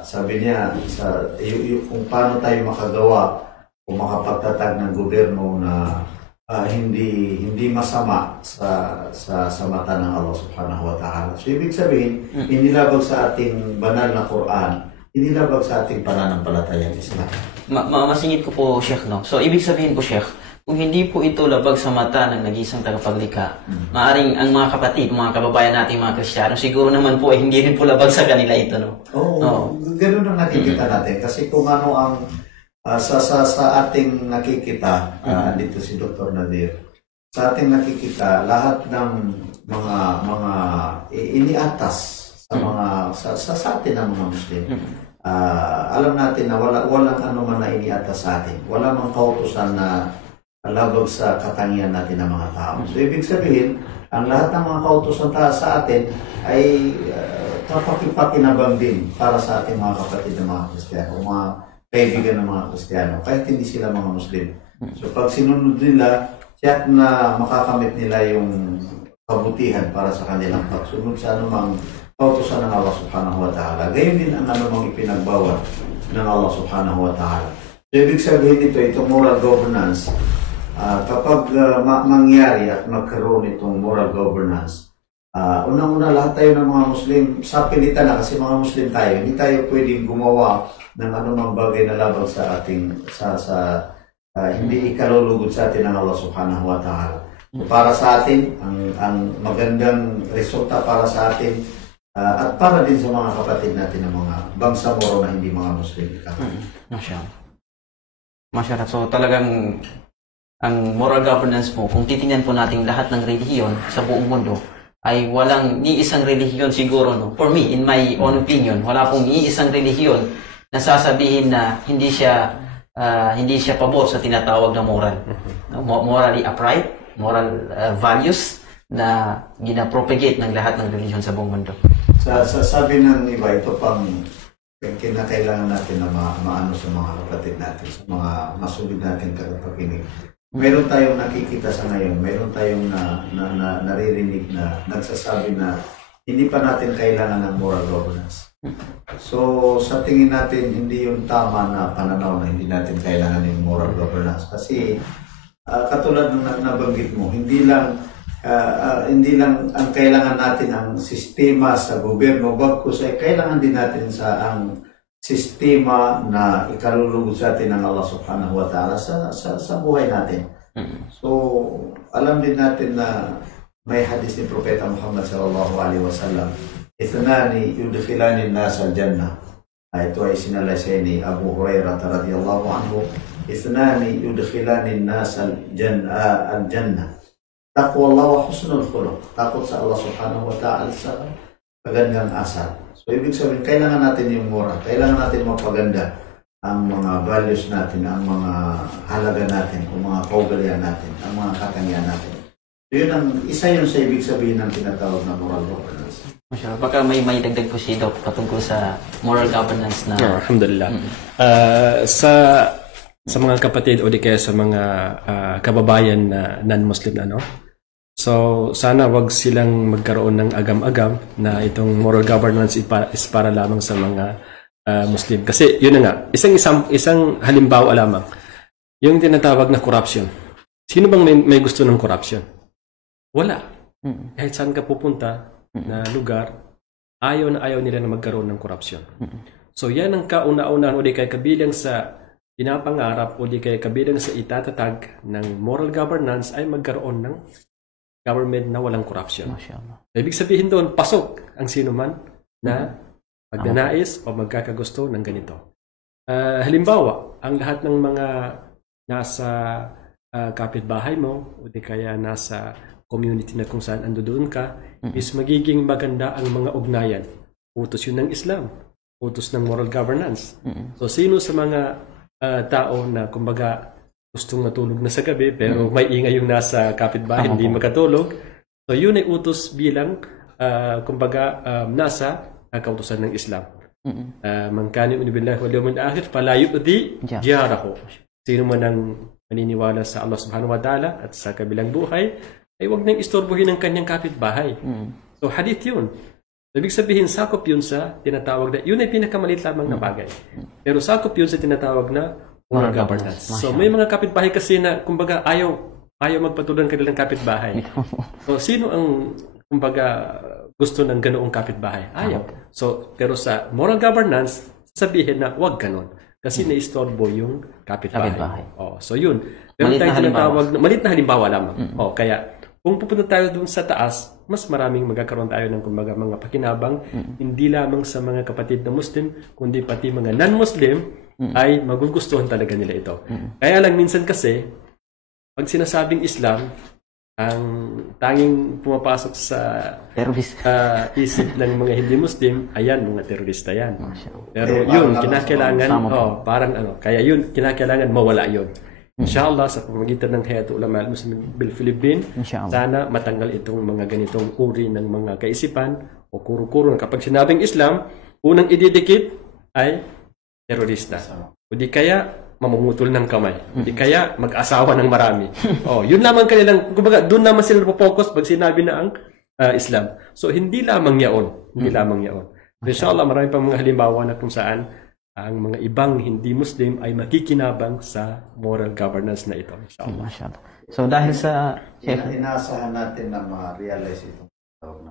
Sabi niya kung paano tayo makagawa o makapagtatag ng gobyerno na hindi masama sa mata ng Allah subhanahu wa ta'ala. So ibig sabihin, hindi labag sa ating banal na Quran, hindi labag sa ating pananampalatayang Islam. Masingit ko po, Sheikh, no? So ibig sabihin po, Sheikh, kung hindi po ito labag sa mata ng nag-isang tagapaglikha, maaring ang mga kapatid, mga kababayan natin, mga Kristiyano, siguro naman po hindi rin po labag sa kanila ito, no? Oo, ganun ang nakikita natin. Kasi kung ano ang sa ating nakikita, dito si Dr. Nadir, sa ating nakikita, lahat ng mga iniatas sa atin ng mga Muslim. Alam natin na walang ano man na iniatas sa atin. Wala mang kautusan na labag sa katangian natin ng mga tao. So, ibig sabihin, ang lahat ng mga kautusan sa atin ay kapakipakinabang din para sa ating mga kapatid ng mga Kristiyano, mga kaibigan ng mga Kristiyano, kahit hindi sila mga Muslim. So, pag sinunod nila, tiyak na makakamit nila yung kabutihan para sa kanilang pagsunod sa anumang kautusan ng Allah subhanahu wa ta'ala. Gayon din ang anumang ipinagbawal ng Allah subhanahu wa ta'ala. So, ibig sabihin nito, itong moral governance, kapag mangyari at magkaroon itong moral governance, unang-una lahat tayo ng mga Muslim, sa pilitan na kasi mga Muslim tayo, hindi tayo pwedeng gumawa ng anumang bagay na labag sa ating, hindi ikalulugod sa atin ng Allah subhanahu wa ta'ala. So, para sa atin, ang magandang resulta para sa atin, at para din sa mga kapatid natin ng mga bangsamoro na hindi mga Muslim. Masyaallah. So talagang ang moral governance po, kung titingnan po natin lahat ng relihiyon sa buong mundo, ay walang ni isang relihiyon siguro, no? For me, in my own opinion, wala pong ni isang relihiyon na sasabihin na hindi siya pabor sa tinatawag na moral. Morally upright, moral values na ginapropagate ng lahat ng relihiyon sa buong mundo. Sabi ng iba, ito pang kinakailangan natin na maano sa mga kapatid natin, sa mga masulid natin tagapakinig. Meron tayong nakikita sa ngayon, meron tayong naririnig na nagsasabi na hindi pa natin kailangan ng moral governance. So, sa tingin natin, hindi yung tama na pananaw na hindi natin kailangan ng moral governance. Kasi, katulad ng nabanggit mo, hindi lang ang kailangan natin ang sistema sa gobyerno, bagkus ay kailangan din natin ang sistema na ikalulugod sa atin ng Allah subhanahu wa ta'ala sa buhay natin. So, alam din natin na may hadis ni Propeta Muhammad sallallahu alaihi wasallam, ithnani yudkhilani an-nas al-jannah. Ito ay sinalaysay ni Abu Hurairah radhiyallahu anhu, ithnani yudkhilani an-nas al-jannah. Taqwa Allah wa husnul khuluq. Takot sa Allah subhanahu wa ta'ala sa magandang asal. So, ibig sabihin, kailangan natin yung moral. Kailangan natin mapaganda ang mga values natin, ang mga halaga natin, ang mga kaugalian natin, ang mga katangian natin. So, yun isa yun sa ibig sabihin ng tinatawag na moral governance. Masyaallah. Baka may dagdag po si Doc patungkol sa moral governance na... Alhamdulillah. Sa mga kapatid o di kaya sa mga kababayan na non-Muslim na, no? So, sana wag silang magkaroon ng agam-agam na itong moral governance is para lamang sa mga Muslim. Kasi, yun na nga, isang halimbawa lamang, yung tinatawag na corruption. Sino bang may gusto ng corruption? Wala. Kahit saan ka pupunta na lugar, ayaw nila na magkaroon ng corruption. So, yan ang kauna-unahan o di kaya kabilang sa pinapangarap o di kaya kabilang sa itatatag ng moral governance ay magkaroon ng government na walang corruption. Ibig sabihin doon, pasok ang sino man na magnanais o magkakagusto ng ganito. Halimbawa, ang lahat ng mga nasa kapitbahay mo o di kaya nasa community na kung saan ando doon ka, is magiging maganda ang mga ugnayan. Utos yun ng Islam. Utos ng moral governance. So, sino sa mga tao na kumbaga gustong matulog na sa gabi pero may ingay yung nasa kapitbahay, hindi makatulog. So yun ay utos bilang kumbaga nasa kautusan ng Islam. Man kana yu'minu billahi wal yawmil akhir fala yu'dhi jarahu. Sino man ang maniniwala sa Allah subhanahu wa ta'ala at sa kabilang buhay ay huwag nang istorbohin ang kanyang kapitbahay. So hadith yun. Ibig sabihin, sakop yun sa tinatawag na, yun ay pinakamalit lamang na bagay. Pero sakop yun sa tinatawag na moral governance. So may mga kapitbahay kasi na, kumbaga, ayaw magpatuloy ng kanilang kapitbahay. So sino ang, kumbaga, gusto ng ganoong kapitbahay? Ayaw. So, pero sa moral governance, sabihin na, wag ganon. Kasi naistorbo yung kapitbahay. So yun. Pero tayo tinatawag na, malit na halimbawa lamang. Kaya, kung pupunta tayo dun sa taas, mas maraming magkakaroon tayo ng kumbaga mga pakinabang, hindi lamang sa mga kapatid na Muslim, kundi pati mga non-Muslim ay magugustuhan talaga nila ito. Kaya lang minsan kasi, pag sinasabing Islam, ang tanging pumapasok sa isip ng mga hindi Muslim, ayan, mga terorista yan. Pero yun, kinakailangan, kaya yun, kinakailangan mawala yun. Inshallah, sa pamamagitan ng Hayatul Ulama al-Muslimin bil Philippines, sana matanggal itong mga ganitong uri ng mga kaisipan o kuro-kuro na kapag sinabing Islam, unang ididikit ay terorista. O di kaya mamumutol ng kamay. O di kaya mag-asawa ng marami. Yun lamang kanilang, kumbaga, doon naman sila napopokus pag sinabi na ang Islam. So, hindi lamang yaon. Hindi lamang yaon. Inshallah, marami pa mga halimbawa na kung saan ang mga ibang hindi Muslim ay makikinabang sa moral governance na ito. Inshallah. So dahil sa inaasahan natin na ma-realize itong tawag na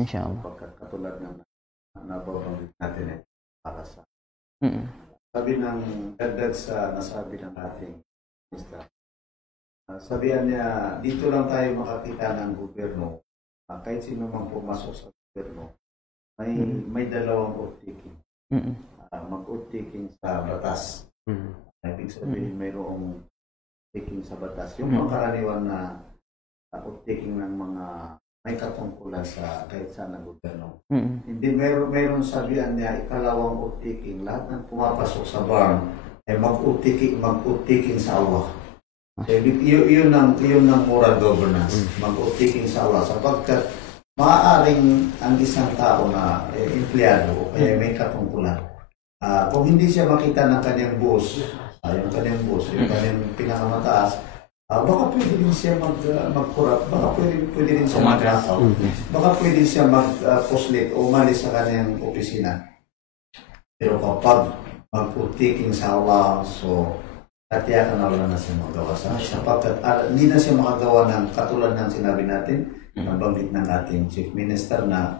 inshallah. Pagkatulad ng nababanggit natin para sa sabi ng dagdag sa nasabi ng ating minister. Sabihan niya, dito lang tayo makakita ng gobyerno. Kahit sino mang pumasok sa gobyerno, may dalawang outtaking. Mag-outtaking sa batas. Ibig sabihin mayroong outtaking sa batas. Yung pangkaraniwan na outtaking ng mga may katungkulan sa kahit saan na gobyerno. Hindi mayroon sabihan niya ikalawang outtaking. Lahat ng pumapasok sa bar ay mag-outtaking sa Allah. So, yun ang moral governance. Mag-outtaking sa Allah. Sapagkat maaaring ang isang tao na empleyado o kaya may katungkulan. Kung hindi siya makita ng kanyang boss, yung kanyang pinakamataas, baka pwede rin siya mag-corrupt, baka pwede rin siya mag-out, baka pwede siya mag-poslit o umalis sa kanyang opisina. Pero kapag mag-outtaking sa Allah, so katiyakan na wala na siya magawa sapagkat hindi na siya makagawa ng katulad ng sinabi natin, nabanggit ng ating Chief Minister na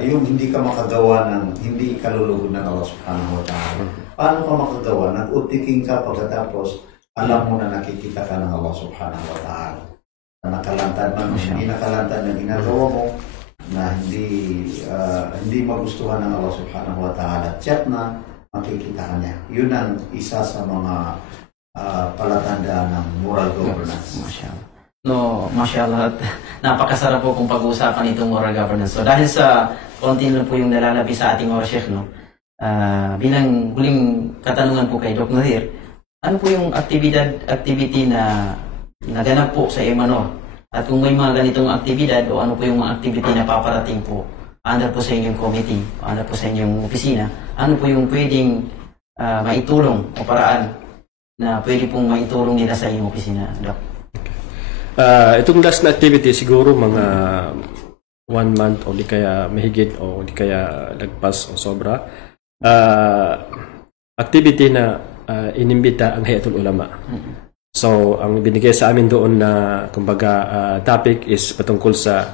yung hindi ka makagawa ng hindi ikalulugod ng Allah subhanahu wa ta'ala. Paano ka makagawa? Nag-outtaking ka pagkatapos alam mo na nakikita ka ng Allah subhanahu wa ta'ala. Na nakalantad man, hindi nakalantad na ginagawa mo na hindi magustuhan ng Allah subhanahu wa ta'ala. Check na makikita ka niya. Yun ang isa sa mga palatandaan ng moral governance. Mashallah. Napakasarap po kung pag-uusapan itong moral governance. So dahil sa konti lang po yung nalalabi sa ating oras, Sheikh, bilang huling katanungan po kay Dr. Nazir, ano po yung activity na naganap po sa Emanor? At kung may mga ganitong aktibidad o ano po yung mga activity na paparating po under po sa inyong committee, under po sa inyong opisina, ano po yung pwedeng maitulong o paraan na pwede pong maitulong nila sa inyong opisina, Doc? Itong last na activity siguro mga 1 month o di kaya mahigit o di kaya lagpas o sobra. Activity na inimbita ang Hayatul Ulama. So, ang binigay sa amin doon na kumbaga topic is patungkol sa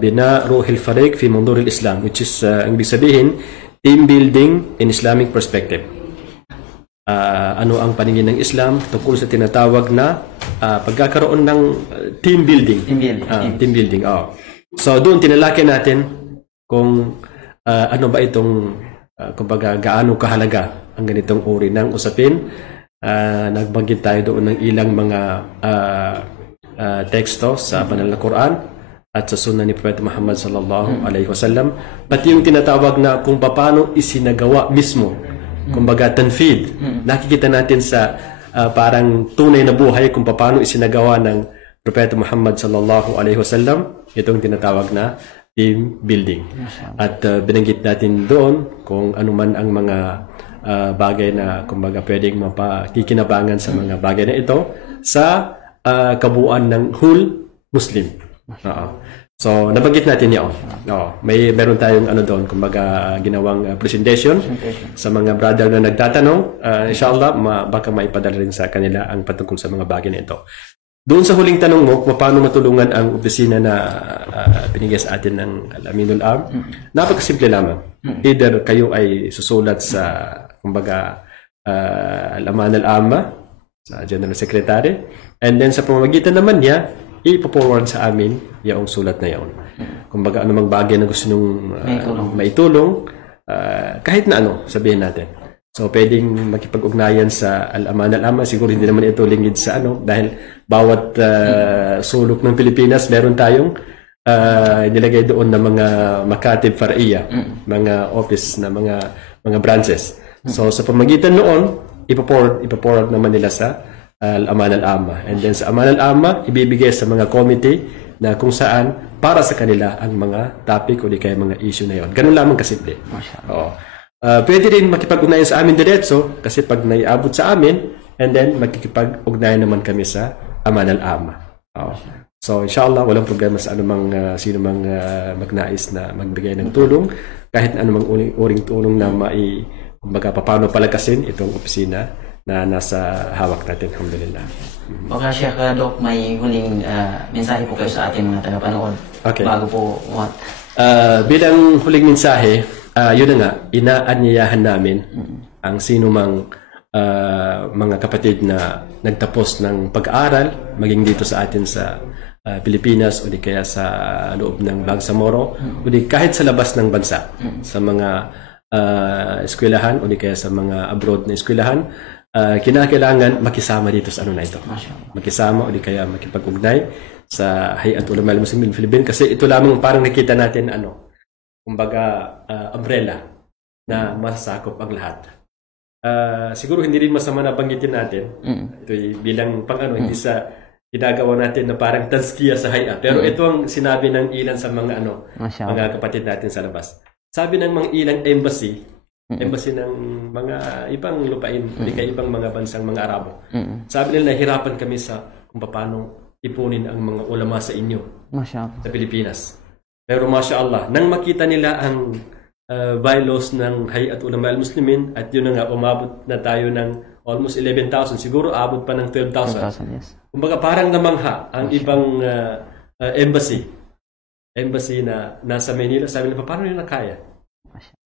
Bina Ruhil Fariq fi Munduril Islam, which is ang ibig sabihin team building in Islamic perspective. Ano ang paningin ng Islam tungkol sa tinatawag na pagkakaroon ng team building. Team building. So doon tinalaki natin kung ano ba itong kumbaga gaano kahalaga ang ganitong uri ng usapin. Nagbanggit tayo doon ng ilang mga teksto sa banal na Quran at sa sunnah ni Prophet Muhammad sallallahu alaihi wasallam, pati yung tinatawag na kung paano isinagawa mismo kumbaga tanfid. Nakikita natin sa parang tunay na buhay kung paano isinagawa ng Propeta Muhammad sallallahu alaihi wasallam itong tinatawag na team building. At binanggit natin doon kung ano man ang mga bagay na kumbaga pwedeng mapakikinabangan sa mga bagay na ito sa kabuuan ng whole Muslim. So, nabanggit natin yun. Meron tayong ano doon, kumbaga ginawang presentation sa mga brother na nagtatanong. Inshallah, baka maipadala rin sa kanila ang patungkol sa mga bagay na ito. Doon sa huling tanong mo, kung paano matulungan ang opisina na binigay sa atin ng Al-Aminul Am, napakasimple lamang. Either kayo ay susulat sa, kumbaga, Al-Aman Al-Amma, sa General Secretary, and then sa pamamagitan naman niya, ipo-forward sa amin yung sulat na yun. Kumbaga, anumang bagay na gusto nung maitulong, kahit na ano, sabihin natin. So, pwedeng makipag-ugnayan sa Al-Aman Al-Amma. Siguro hindi naman ito lingid sa ano, dahil bawat sulok ng Pilipinas, meron tayong nilagay doon na mga makatib far'iyya, mga office na mga branches. So, sa pamagitan noon, ipo-forward naman nila sa Al-Aman Al-Amma. And then sa Aman Al-Amma, ibibigay sa mga committee na kung saan para sa kanila ang mga topic o di kaya mga issue na yon. Ganun lamang kasimple. Pwede rin makipag-ugnayan sa amin diretso kasi pag naiabot sa amin, and then makikipag-ugnayan naman kami sa Aman Al-Amma. So inshallah, walang problema sa anumang sino mang magnais na magbigay ng tulong, kahit anumang uring tulong na kumbaga paano palakasin itong opisina na nasa hawak natin, alhamdulillah. Okay, Sheikh Doc, may huling mensahe po kayo sa ating mga tagapanood. Okay. Bago po, bilang huling mensahe, yun na nga, inaanyayahan namin ang sino mang mga kapatid na nagtapos ng pag-aaral, maging dito sa atin sa Pilipinas o di kaya sa loob ng Bangsamoro o di kahit sa labas ng bansa, sa mga eskwelahan o di kaya sa mga abroad na eskwelahan, kinakailangan makisama dito sa ano na ito. Makisama o di kaya makipag-ugnay sa Hayat Ulama al-Muslimin Philippines kasi ito lamang parang nakita natin kumbaga umbrella na masakop ang lahat. Siguro hindi rin masama na banggitin natin. Ito bilang hindi sa ginagawa natin na parang tazkiya sa Hayat. Pero ito ang sinabi ng ilan sa mga mga kapatid natin sa labas. Sabi ng mga ilang embassy ng mga ibang lupain, hindi kay ibang mga bansang mga Arabo. Sabi nila, nahirapan kami sa kung paano ipunin ang mga ulama sa inyo sa Pilipinas. Pero Masya Allah, nang makita nila ang bylaws ng Hayat Ulama al-Muslimin at yun na nga, umabot na tayo ng almost 11,000, siguro abot pa ng 12,000. Yes. Kumbaga parang namangha ang ibang embassy na nasa Manila. Sabi nila, paano nila kaya?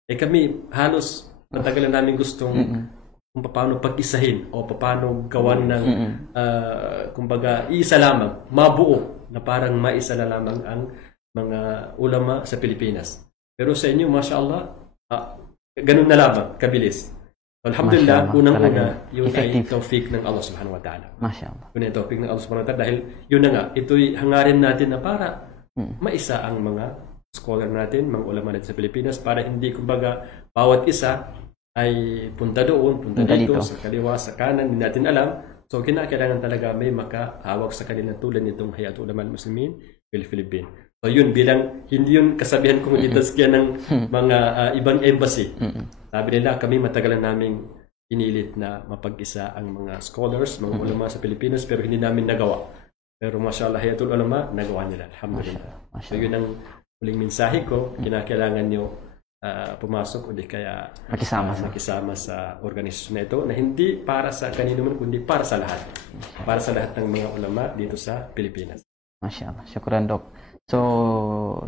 Kami halos matagal na namin gustong kung paano pag-isahin o paano gawan ng kumbaga isa lamang, mabuo na parang maisa na lamang ang mga ulama sa Pilipinas. Pero sa inyo, Masya Allah, ganun na lamang, kabilis. Alhamdulillah, unang-una, yun ay tawfiq ng Allah subhanahu wa ta'ala. Masya Allah. Yun ay tawfiq ng Allah subhanahu wa ta'ala dahil yun na nga, ito'y hangarin natin na para maisa ang mga scholar natin, mga ulama natin sa Pilipinas para hindi kumbaga bawat isa ay punta doon, punta dito, sa kaliwa, sa kanan, hindi natin alam. So, kinakailangan talaga may makahawak sa kanila tulad nitong Hayat Ulama al-Muslimin Philippines. So, yun, hindi yun kasabihan kung itaskia ng mga ibang embassy. Sabi nila, kami matagal na naming inilit na mapag-isa ang mga scholars, mga ulama sa Pilipinas, pero hindi namin nagawa. Pero Masya Allah, Hayatul Ulama, nagawa nila. Alhamdulillah. So, yun ang huling mensahe ko, kinakailangan nyo pumasok o di kaya makisama sa organisasyon na ito na hindi para sa kanino man kundi para sa lahat. Para sa lahat ng mga ulama dito sa Pilipinas. Masya Allah. Syukran, Dok. So,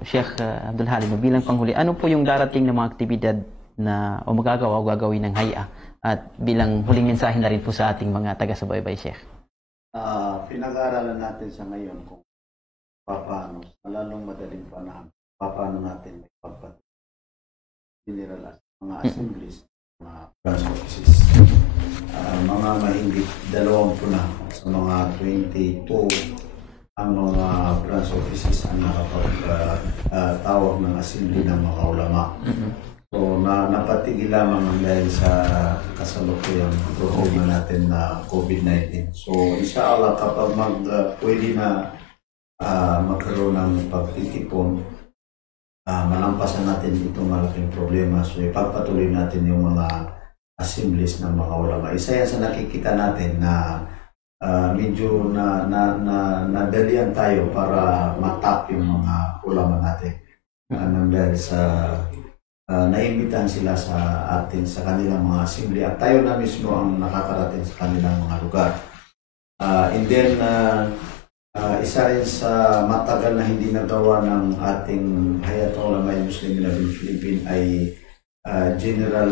Sheikh Abdul Halim, bilang panghuli, ano po yung darating na mga aktibidad na o magagawa o gagawin ng Haya? At bilang huling mensahe na rin po sa ating mga taga-subaybay, Sheikh. Pinag-aaralan natin sa ngayon kung paano, sa lalong madaling panahon, paano natin may pagpatuloy general mga assemblies, mga branch offices, mga mahigit 20 na sa mga 22 ang mga branch offices ang nakapag-tawag ng assembly ng mga ulama. So So, napatigil lamang dahil sa kasalukuyang problema natin na COVID-19. So, inshallah, kapag pwede na magkaroon ng pagtitipon, malampasan natin itong malaking problema. So, ipagpatuloy natin yung mga assemblies ng mga ulama. Isa yan sa nakikita natin na medyo nadalian tayo para matap yung mga ulama natin. Dahil sa naimbitahan sila sa atin sa kanilang mga assembly at tayo na mismo ang nakakarating sa kanilang mga lugar. And then, isa rin sa matagal na hindi nagawa ng ating Hayatul Ulama Muslimin ng Philippines ay General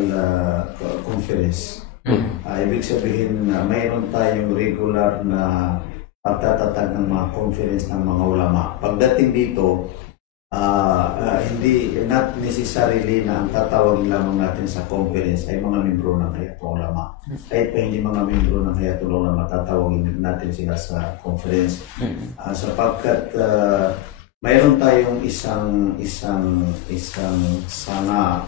Conference. Ibig sabihin na mayroon tayong regular na pagtatatag ng mga conference ng mga ulama. Pagdating dito, hindi, not necessarily na ang tatawagin lamang natin sa conference ay mga membro ng Hayatul Ulama. Kahit pa hindi mga membro ng Hayatul Ulama, tatawagin natin sila sa conference. Sapagkat mayroon tayong isang sana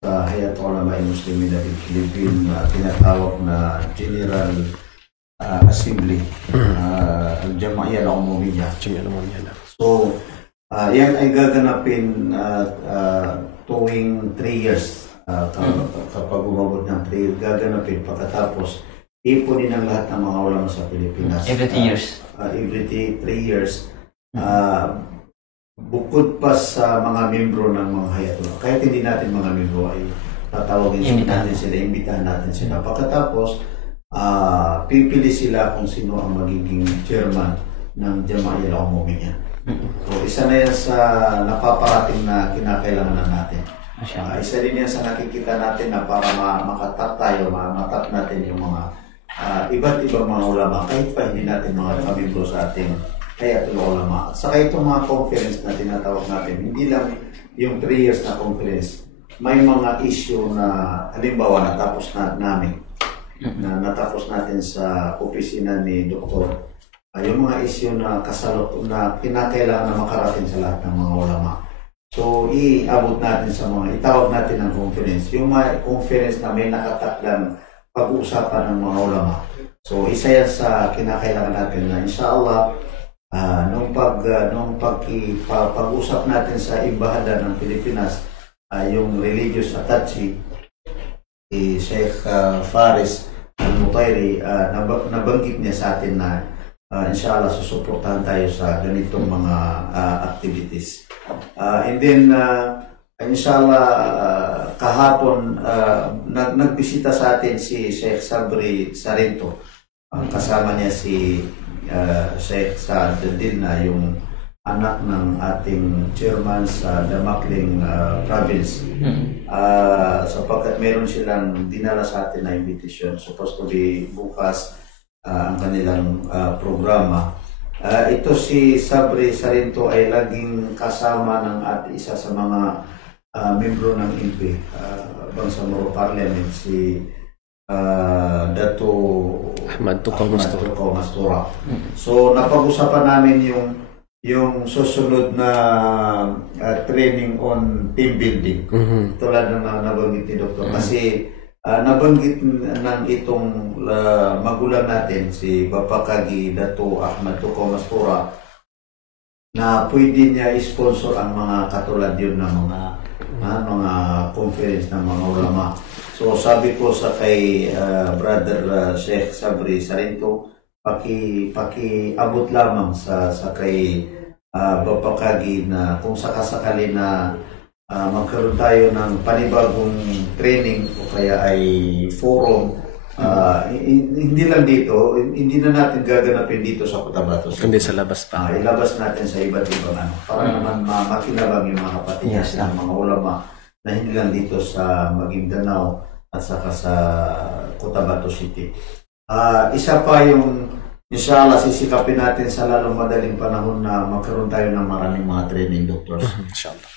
sa Hayatul Ulama Muslimin ng Philippines na tinatawag na General Assembly, Al-Jama'iyya Al-Umumiyya. So, yan ay gaganapin tuwing 3 years. Kapag umabot ng 3 years, gaganapin. Pagkatapos, ipunin ang lahat ng mga ulama sa Pilipinas. Every 3 years? Every 3 years. Bukod pa sa mga membro ng mga Hayatul. Kahit hindi natin mga membro ay tatawagin natin sila, imbitahan natin sila. Pagkatapos, pipili sila kung sino ang magiging chairman ng Jama'iyya Al-Umumiyya. So, isa na yan sa napaparating na kinakailangan natin. Isa din yan sa nakikita natin na para makatap tayo, matap natin yung mga iba't ibang mga ulama, kahit pa hindi natin mga kabibro sa ating Hayatul Ulama. Saka itong mga conference na tinatawag natin, hindi lang yung 3 years na conference, may mga issue na halimbawa natapos natin sa opisina ni Dr. Yung mga issue na na kinakailangan na makarating sa lahat ng mga ulama. So, iabot natin sa itawag natin ng conference. Yung mga conference na may nakatakdang pag-uusapan ng mga ulama. So, isa yan sa kinakailangan natin na inshallah, nung pag-usap natin sa Embahada ng Pilipinas, yung religious attaché, si Sheikh Faris Al-Mutairi, nabanggit niya sa atin na inshallah, susuportahan tayo sa ganitong mga activities. And then, inshallah, kahapon, nagbisita sa atin si Sheikh Sabri Sarinto. Kasama niya si Sheikh Saad Dilna, yung anak ng ating chairman sa Damakling province. Sapagkat meron silang dinala sa atin na invitation. Supposed to be bukas ang kanilang programa. Ito si Sabri Sarinto ay laging kasama ng isa sa mga membro ng INPE, Bangsamoro Parliament, si Dato Ahmad Tukaw Mastura. So napag-usapan namin yung susunod na training on team building. Tulad ng nabanggit ni Dr. Kasi nabanggit ng itong magulang natin, si Bapa Kagi Dato Ahmad Tukaw Mastura, na pwede niya i-sponsor ang mga katulad yun ng mga conference ng mga ulama. So sabi ko sa kay brother Sheikh Sabri Sarinto, paki-abot lamang sa kay Bapa Kagi na kung sakasakali na magkaroon tayo ng panibagong training o kaya ay forum. Hindi lang dito, hindi na natin gaganapin dito sa Cotabato. Kundi sa labas pa. Ilabas natin sa iba't ibang para naman makinabang yung mga kapatid natin, mga ulama na hindi lang dito sa Maguindanao at saka sa Cotabato City. Isa pa yung inshallah sisikapin natin sa lalong madaling panahon na magkaroon tayo ng maraming mga training, doctors.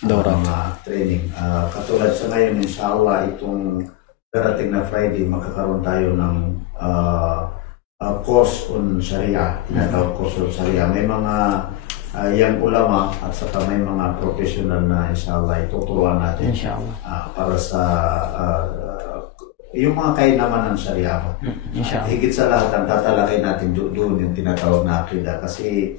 Mga training. Katulad sa ngayon, inshallah, itong darating na Friday, magkakaroon tayo ng course on Sharia. Tinatawag course on Sharia. May mga young ulama at saka may mga professional na inshallah ituturuan natin Inshallah. Para sa yung mga kainaman ng Sharia. Inshallah. Higit sa lahat ang tatalakay natin doon yung tinatawag na akida kasi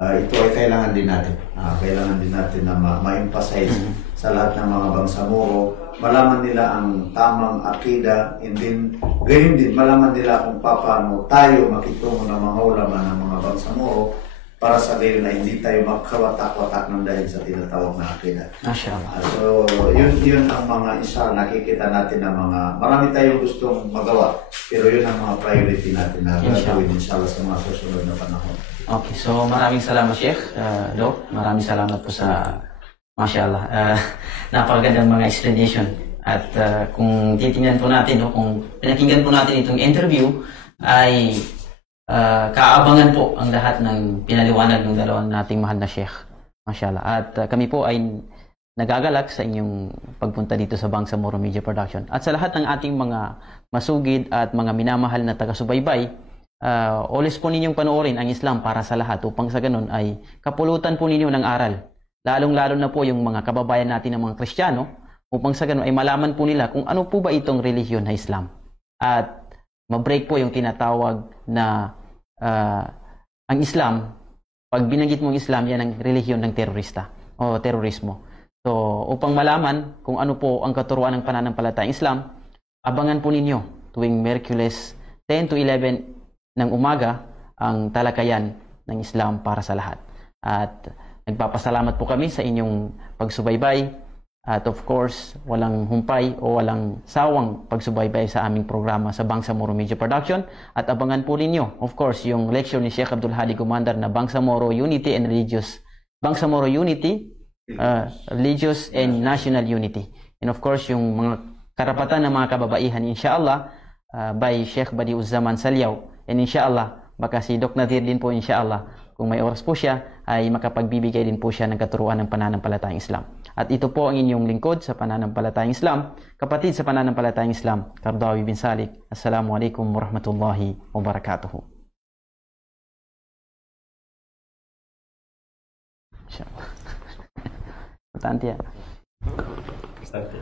ito ay kailangan din natin. Kailangan din natin na ma-emphasize sa lahat ng mga bangsamoro. Malaman nila ang tamang akida and then gayon din malaman nila kung paano tayo makitungo ng mga ulama ng mga bangsamoro para sa gayon na hindi tayo magkawatak-watak ng dahil sa tinatawag na akida. So, yun ang mga isa nakikita natin na mga marami tayong gustong magawa pero yun ang mga priority natin na gagawin inshallah sa mga susunod na panahon. Okay, so maraming salamat Sheikh, Doc. Maraming salamat po sa mashallah. Napakagandang mga explanation. At kung titingnan po natin, kung pinakinggan po natin itong interview, ay kaabangan po ang lahat ng pinaliwanag ng dalawang nating mahal na Sheikh. Mashallah. At kami po ay nagagalak sa inyong pagpunta dito sa Bangsamoro Media Production. At sa lahat ng ating mga masugid at mga minamahal na taga-subaybay, always po ninyong panoorin ang Islam para sa lahat upang sa ganun ay kapulutan po ninyo ng aral. Lalong-lalo na po yung mga kababayan natin ng mga Kristiyano upang sa ganun ay malaman po nila kung ano po ba itong relihiyon na Islam. At ma-break po yung tinatawag na ang Islam, pag binanggit mong Islam, yan ang relihiyon ng terorista o terorismo. So, upang malaman kung ano po ang katuruan ng pananampalatayang Islam, abangan po ninyo tuwing Miyerkules 10 to 11 ng umaga ang talakayan ng Islam para sa lahat. At nagpapasalamat po kami sa inyong pagsubaybay at of course, walang humpay o walang sawang pagsubaybay sa aming programa sa Bangsamoro Media Production. At abangan po ninyo, of course, yung lecture ni Sheikh Abdul Hadi Gumandar na Bangsamoro Unity and Religious, Bangsamoro Unity, Religious and National Unity. And of course, yung mga karapatan ng mga kababaihan, inshallah, by Sheikh Badiuzzaman Salyaw. And inshallah, baka si Doc Nadir din po inshallah, kung may oras po siya, ay makapagbibigay din po siya ng katuruan ng pananampalatayang Islam. At ito po ang inyong lingkod sa pananampalatayang Islam, kapatid sa pananampalatayang Islam, Kardawi bin Salik. Assalamualaikum warahmatullahi wabarakatuh. Inshallah. Bastante yan. Bastante.